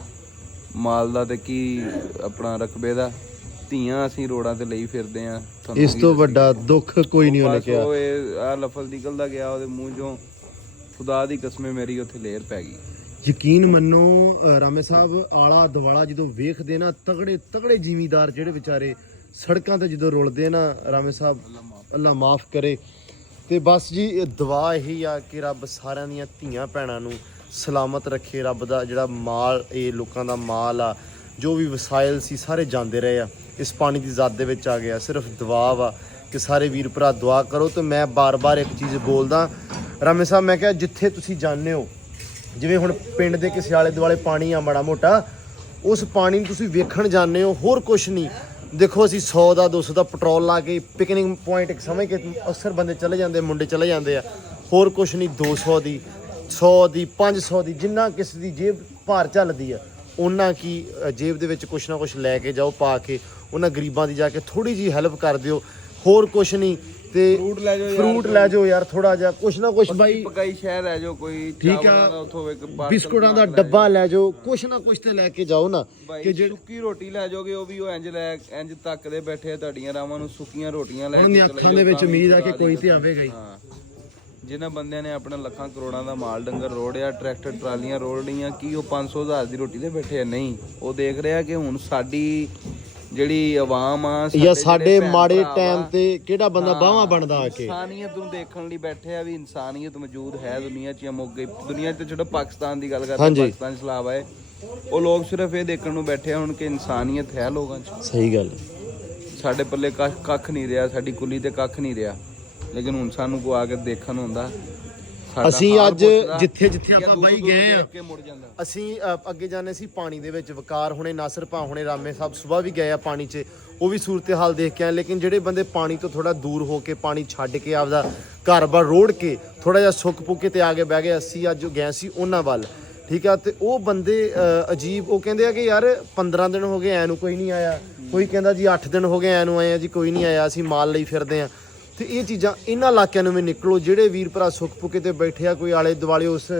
ਮਾਲ ਦਾ ਤੇ ਕੀ ਆਪਣਾ ਰਕਬੇ ਦਾ, ਧੀਆਂ ਅਸੀਂ ਰੋਡਾਂ ਤੇ ਲਈ ਫਿਰਦੇ ਆ, ਇਸ ਤੋਂ ਵੱਡਾ ਦੁੱਖ ਕੋਈ ਨਹੀਂ ਉਹਨੇ ਕਿਹਾ। ਉਹ ਆ ਲਫ਼ਜ਼ ਨਿਕਲਦਾ ਗਿਆ ਉਹਦੇ ਮੂੰਹ ਚੋਂ, ਖੁਦਾ ਦੀ ਕਸਮੇ ਮੇਰੀ ਉੱਥੇ ਲੇਰ ਪੈ ਗਈ। ਯਕੀਨ ਮੰਨੋ ਰਾਮੇ ਸਾਹਿਬ, ਆਲਾ ਦੁਆਲਾ ਜਦੋਂ ਵੇਖਦੇ ਨਾ, ਤਗੜੇ ਤਗੜੇ ਜ਼ਿਮੀਦਾਰ ਜਿਹੜੇ ਵਿਚਾਰੇ ਸੜਕਾਂ ਤੇ ਜਦੋਂ ਰੁਲਦੇ ਨਾ, ਰਾਮੇ ਸਾਹਿਬ ਅੱਲਾ ਮਾਫ ਕਰੇ। ਤੇ ਬਸ ਜੀ ਇਹ ਦੁਆ ਇਹੀ ਆ ਕਿ ਰੱਬ ਸਾਰਿਆਂ ਦੀਆਂ ਧੀਆਂ ਭੈਣਾਂ ਨੂੰ ਸਲਾਮਤ ਰੱਖੇ। ਰੱਬ ਦਾ ਜਿਹੜਾ ਮਾਲ, ਇਹ ਲੋਕਾਂ ਦਾ ਮਾਲ ਆ, ਜੋ ਵੀ ਵਸਾਇਲ ਸੀ ਸਾਰੇ ਜਾਂਦੇ ਰਹੇ ਆ, ਇਸ ਪਾਣੀ ਦੀ ਜ਼ਦ ਦੇ ਵਿੱਚ ਆ ਗਿਆ। ਸਿਰਫ ਦੁਆ ਵਾ ਕਿ ਸਾਰੇ ਵੀਰ ਭਰਾ ਦੁਆ ਕਰੋ। ਤੇ ਮੈਂ ਬਾਰ-ਬਾਰ ਇੱਕ ਚੀਜ਼ ਬੋਲਦਾ ਰਾਮੇ ਸਾਹਿਬ, ਮੈਂ ਕਿਹਾ ਜਿੱਥੇ ਤੁਸੀਂ ਜਾਂਦੇ ਹੋ, ਜਿਵੇਂ ਹੁਣ ਪਿੰਡ ਦੇ ਕਿਸੇ ਆਲੇ ਦੁਆਲੇ ਪਾਣੀ ਆ ਮਾੜਾ ਮੋਟਾ, ਉਸ ਪਾਣੀ ਨੂੰ ਤੁਸੀਂ ਵੇਖਣ ਜਾਂਦੇ ਹੋ, ਹੋਰ ਕੁਛ ਨਹੀਂ। ਦੇਖੋ ਅਸੀਂ 100 ਦਾ 200 ਦਾ ਪੈਟਰੋਲ ਲਾ ਕੇ ਪਿਕਨਿਕ ਪੁਆਇੰਟ ਇੱਕ ਸਮਝ ਕੇ ਅਕਸਰ ਬੰਦੇ ਚਲੇ ਜਾਂਦੇ, ਮੁੰਡੇ ਚਲੇ ਜਾਂਦੇ ਆ, ਹੋਰ ਕੁਛ ਨਹੀਂ। 200 ਦੀ 100 ਦੀ 500 ਦੀ, ਜਿੰਨਾ ਕਿਸੇ ਦੀ ਜੇਬ ਭਾਰ ਚੱਲਦੀ ਆ, ਉਹਨਾਂ ਕੀ ਜੇਬ ਦੇ ਵਿੱਚ ਕੁਛ ਨਾ ਕੁਛ ਲੈ ਕੇ ਜਾਓ ਪਾ ਕੇ, ਉਹਨਾਂ ਗਰੀਬਾਂ ਦੀ ਜਾ ਕੇ ਥੋੜੀ ਜੀ ਹੈਲਪ ਕਰ ਦਿਓ, ਹੋਰ ਕੁਛ ਨਹੀਂ। ਤੇ ਫਰੂਟ ਲੈ ਜਾਓ ਯਾਰ, ਥੋੜਾ ਜਿਹਾ ਕੁਛ ਨਾ ਕੁਛ ਬਾਈ, ਪਕਾਈ ਸ਼ਹਿਰ ਲੈ ਜਾਓ, ਕੋਈ ਠੀਕ ਆ, ਬਿਸਕੁਟਾਂ ਦਾ ਡੱਬਾ ਲੈ ਜਾਓ, ਕੁਛ ਨਾ ਕੁਛ ਤੇ ਲੈ ਕੇ ਜਾਓ ਨਾ। ਕਿ ਜੇ ਸੁੱਕੀ ਰੋਟੀ ਲੈ ਜਾਓਗੇ, ਉਹ ਵੀ ਉਹ ਇੰਜ ਤੱਕਦੇ ਬੈਠੇ ਆ ਤੁਹਾਡੀਆਂ ਰਾਵਾਂ ਨੂੰ, ਸੁੱਕੀਆਂ ਰੋਟੀਆਂ ਲੈ ਕੇ ਅੱਖਾਂ ਦੇ ਵਿੱਚ ਉਮੀਦ ਆ ਕਿ ਕੋਈ ਤੇ ਆਵੇਗਾ ਹੀ। ਜਿਨ੍ਹਾਂ ਬੰਦਿਆਂ ਨੇ ਆਪਣਾ ਲੱਖਾਂ ਕਰੋੜਾਂ ਦਾ ਮਾਲ ਡੰਗਰ ਰੋੜਿਆ, ਟਰੈਕਟਰ ਟਰਾਲੀਆਂ ਰੋੜੀਆਂ, ਕੀ ਉਹ 500,000 ਦੀ ਰੋਟੀ ਤੇ ਬੈਠੇ ਆ? ਨਹੀਂ, ਉਹ ਦੇਖ ਰਿਹਾ ਕਿ ਹੁਣ ਸਾਡੀ ਜਿਹੜੀ ਆਵਾਮ ਆ ਜਾਂ ਸਾਡੇ ਮਾੜੇ ਟਾਈਮ ਤੇ ਕਿਹੜਾ ਬੰਦਾ ਬਾਹਾਂ ਬਣਦਾ ਆ ਕੇ। ਇਨਸਾਨੀਅਤ ਨੂੰ ਦੇਖਣ ਲਈ ਬੈਠੇ ਆ ਵੀ ਇਨਸਾਨੀਅਤ ਮੌਜੂਦ ਹੈ ਦੁਨੀਆ 'ਚ ਜਾਂ ਮੁੱਕ ਗਈ। ਦੁਨੀਆ 'ਚ ਛੱਡੋ, ਪਾਕਿਸਤਾਨ ਦੀ ਗੱਲ ਕਰਦੇ, ਪਾਕਿਸਤਾਨ 'ਚ ਸਲਾਬ ਆਏ, ਉਹ ਲੋਕ ਸਿਰਫ ਇਹ ਦੇਖਣ ਨੂੰ ਬੈਠੇ ਆ ਹੁਣ ਕਿ ਇਨਸਾਨੀਅਤ ਹੈ ਲੋਕਾਂ 'ਚ। ਸਹੀ ਗੱਲ। ਸਾਡੇ ਪੱਲੇ ਕੱਖ ਨਹੀਂ ਰਿਹਾ, ਸਾਡੀ ਕੁੱਲੀ ਤੇ ਕੱਖ ਨਹੀਂ ਰਿਹਾ, ਲੇਕਿਨ ਹੁਣ ਸਾਨੂੰ ਕੋ ਆ ਕੇ ਦੇਖਣ ਹੁੰਦਾ। ਅਸੀਂ ਅੱਜ ਜਿੱਥੇ ਜਿੱਥੇ ਆਪਾਂ ਬਾਈ ਗਏ ਆ, ਮੁੜ ਜਾਂਦਾ। ਅਸੀਂ ਅੱਗੇ ਜਾਂਦੇ ਸੀ ਪਾਣੀ ਦੇ ਵਿੱਚ, ਵਕਾਰ ਹੁਣੇ, ਨਾਸਰ ਭਾ ਹੁਣੇ, ਰਾਮੇ ਸਾਹਿਬ ਸੁਬਾਹ ਵੀ ਗਏ ਆ ਪਾਣੀ 'ਚ, ਉਹ ਵੀ ਸੂਰਤ ਹਾਲ ਦੇਖ ਕੇ ਆਏ। ਲੇਕਿਨ ਜਿਹੜੇ ਬੰਦੇ ਪਾਣੀ ਤੋਂ ਥੋੜਾ ਦੂਰ ਹੋ ਕੇ, ਪਾਣੀ ਛੱਡ ਕੇ, ਆਪਦਾ ਘਰ-ਬਾਰ ਰੋੜ ਕੇ ਥੋੜਾ ਜਿਹਾ ਸੁੱਕ ਪੁੱਕੇ ਤੇ ਆ ਕੇ ਬਹਿ ਗਏ, ਅਸੀਂ ਅੱਜ ਗਏ ਸੀ ਉਹਨਾਂ ਵੱਲ, ਠੀਕ ਆ। ਤੇ ਉਹ ਬੰਦੇ ਅਜੀਬ, ਉਹ ਕਹਿੰਦੇ ਆ ਕਿ ਯਾਰ 15 ਦਿਨ ਹੋ ਗਏ ਐ ਨੂੰ ਕੋਈ ਨਹੀਂ ਆਇਆ, ਕੋਈ ਕਹਿੰਦਾ ਜੀ 8 ਦਿਨ ਹੋ ਗਏ ਐ ਨੂੰ ਆਏ ਆ ਜੀ, ਕੋਈ ਨਹੀਂ ਆਇਆ, ਅਸੀਂ ਮਾਲ ਲਈ ਫਿਰਦੇ ਆ। ਤੇ ਇਹ ਚੀਜ਼ਾਂ ਇਹਨਾਂ ਇਲਾਕਿਆਂ ਨੂੰ ਵੀ ਨਿਕਲੋ, ਜਿਹੜੇ ਵੀਰ ਭਰਾ ਸੁੱਕ ਪੁੱਕੇ ਤੇ ਬੈਠੇ ਆ, ਕੋਈ ਆਲੇ ਦੁਆਲੇ ਉਸ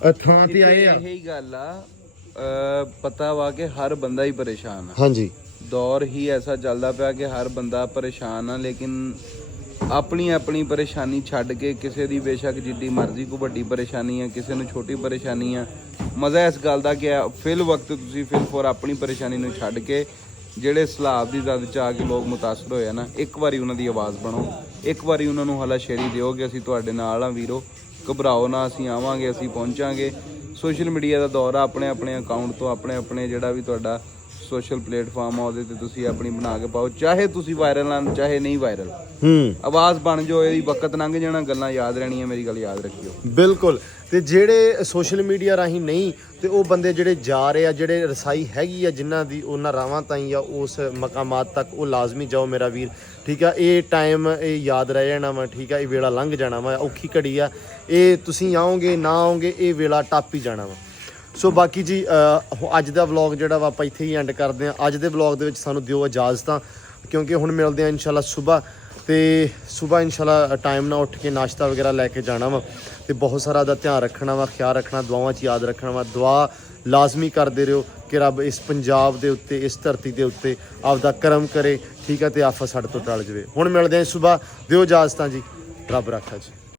ਥਾਂ ਤੇ ਆਏ ਆ। ਇਹੀ ਗੱਲ ਆ ਪਤਾ ਵਾ ਕਿ ਹਰ ਬੰਦਾ ਹੀ ਪਰੇਸ਼ਾਨ ਆ। ਹਾਂਜੀ, ਦੌਰ ਹੀ ਐਸਾ ਚੱਲਦਾ ਪਿਆ ਕਿ ਹਰ ਬੰਦਾ ਪਰੇਸ਼ਾਨ ਆ, ਲੇਕਿਨ ਆਪਣੀ ਆਪਣੀ ਪਰੇਸ਼ਾਨੀ ਛੱਡ ਕੇ ਕਿਸੇ ਦੀ ਬੇਸ਼ੱਕ ਜਿੱਡੀ ਮਰਜ਼ੀ ਕੋ ਵੱਡੀ ਪਰੇਸ਼ਾਨੀ ਆ, ਕਿਸੇ ਨੂੰ ਛੋਟੀ ਪਰੇਸ਼ਾਨੀ ਆ, ਮਜ਼ਾ ਇਸ ਗੱਲ ਦਾ ਕਿ ਫਿਲ ਵਕਤ ਤੁਸੀਂ ਫਿਲ ਆਪਣੀ ਪਰੇਸ਼ਾਨੀ ਨੂੰ ਛੱਡ ਕੇ ਜਿਹੜੇ ਸਲਾਬ ਦੀ ਜ਼ਦ ਚ ਆ ਕੇ ਲੋਕ ਮੁਤਾਸਰ ਹੋਏ ਆ ਨਾ, ਇੱਕ ਵਾਰੀ ਉਹਨਾਂ ਦੀ ਆਵਾਜ਼ ਬਣੋ, ਇੱਕ ਵਾਰੀ ਉਹਨਾਂ ਨੂੰ ਹਲਾਸ਼ੇਰੀ ਦਿਓ ਕਿ ਅਸੀਂ ਤੁਹਾਡੇ ਨਾਲ ਆ ਵੀਰੋ, ਘਬਰਾਓ ਨਾ, ਅਸੀਂ ਆਵਾਂਗੇ, ਅਸੀਂ ਪਹੁੰਚਾਂਗੇ। ਸੋਸ਼ਲ ਮੀਡੀਆ ਦਾ ਦੌਰ ਆ, ਆਪਣੇ ਆਪਣੇ ਅਕਾਊਂਟ ਤੋਂ ਆਪਣੇ ਆਪਣੇ ਜਿਹੜਾ ਵੀ ਤੁਹਾਡਾ ਸੋਸ਼ਲ ਪਲੇਟਫਾਰਮ ਆ ਉਹਦੇ ਤੇ ਤੁਸੀਂ ਆਪਣੀ ਬਣਾ ਕੇ ਪਾਓ, ਚਾਹੇ ਤੁਸੀਂ ਵਾਇਰਲ ਆ ਚਾਹੇ ਨਹੀਂ ਵਾਇਰਲ, ਆਵਾਜ਼ ਬਣ ਜਾਓ, ਇਹਦੀ ਵਕਤ ਲੰਘ ਜਾਣਾ, ਗੱਲਾਂ ਯਾਦ ਰਹਿਣੀਆਂ, ਮੇਰੀ ਗੱਲ ਯਾਦ ਰੱਖਿਓ। ਬਿਲਕੁਲ। ਤੇ ਜਿਹੜੇ ਸੋਸ਼ਲ ਮੀਡੀਆ ਰਾਹੀਂ ਨਹੀਂ ਤੇ ਉਹ ਬੰਦੇ ਜਿਹੜੇ ਜਾ ਰਹੇ ਆ, ਜਿਹੜੇ ਰਸਾਈ ਹੈਗੀ ਆ ਜਿਨ੍ਹਾਂ ਦੀ, ਉਹਨਾਂ ਰਾਵਾਂ ਤਾਈਂ ਜਾਂ ਉਸ ਮਕਾਮਾਤ ਤੱਕ, ਉਹ ਲਾਜ਼ਮੀ ਜਾਓ ਮੇਰਾ ਵੀਰ, ਠੀਕ ਆ। ਇਹ ਟਾਈਮ ਇਹ ਯਾਦ ਰਹਿ ਜਾਣਾ ਵਾ, ਠੀਕ ਆ। ਇਹ ਵੇਲਾ ਲੰਘ ਜਾਣਾ ਵਾ, ਔਖੀ ਘੜੀ ਆ, ਇਹ ਤੁਸੀਂ ਆਓਗੇ ਨਾ ਆਓਗੇ, ਇਹ ਵੇਲਾ ਟੱਪ ਹੀ ਜਾਣਾ ਵਾ। ਸੋ ਬਾਕੀ ਜੀ ਅੱਜ ਦਾ ਵਲੌਗ ਜਿਹੜਾ ਵਾ ਆਪਾਂ ਇੱਥੇ ਹੀ ਐਂਡ ਕਰਦੇ ਹਾਂ। ਅੱਜ ਦੇ ਵਲੌਗ ਦੇ ਵਿੱਚ ਸਾਨੂੰ ਦਿਓ ਇਜਾਜ਼ਤਾਂ, ਕਿਉਂਕਿ ਹੁਣ ਮਿਲਦੇ ਹਾਂ ਇਨਸ਼ਾਅੱਲਾ ਸੁਬਾਹ, ਤੇ ਸੁਬਾਹ ਇਨਸ਼ਾਅੱਲਾ ਟਾਈਮ ਨਾਲ ਉੱਠ ਕੇ ਨਾਸ਼ਤਾ ਵਗੈਰਾ ਲੈ ਕੇ ਜਾਣਾ ਵਾ, ਤੇ ਬਹੁਤ ਸਾਰਾ ਦਾ ਧਿਆਨ ਰੱਖਣਾ ਵਾ, ਖਿਆਲ ਰੱਖਣਾ, ਦੁਆਵਾਂ 'ਚ ਯਾਦ ਰੱਖਣਾ ਵਾ। ਦੁਆ ਲਾਜ਼ਮੀ ਕਰਦੇ ਰਹੋ ਕਿ ਰੱਬ ਇਸ ਪੰਜਾਬ ਦੇ ਉੱਤੇ, ਇਸ ਧਰਤੀ ਦੇ ਉੱਤੇ ਆਪਦਾ ਕਰਮ ਕਰੇ, ਠੀਕ ਹੈ, ਤੇ ਆਫਤ ਸਾਡੇ ਤੋਂ ਟਲ ਜਾਵੇ। ਹੁਣ ਮਿਲਦੇ ਹਾਂ ਸੁਬਾਹ, ਦਿਓ ਇਜਾਜ਼ਤਾਂ ਜੀ, ਰੱਬ ਰਾਖਾ ਜੀ।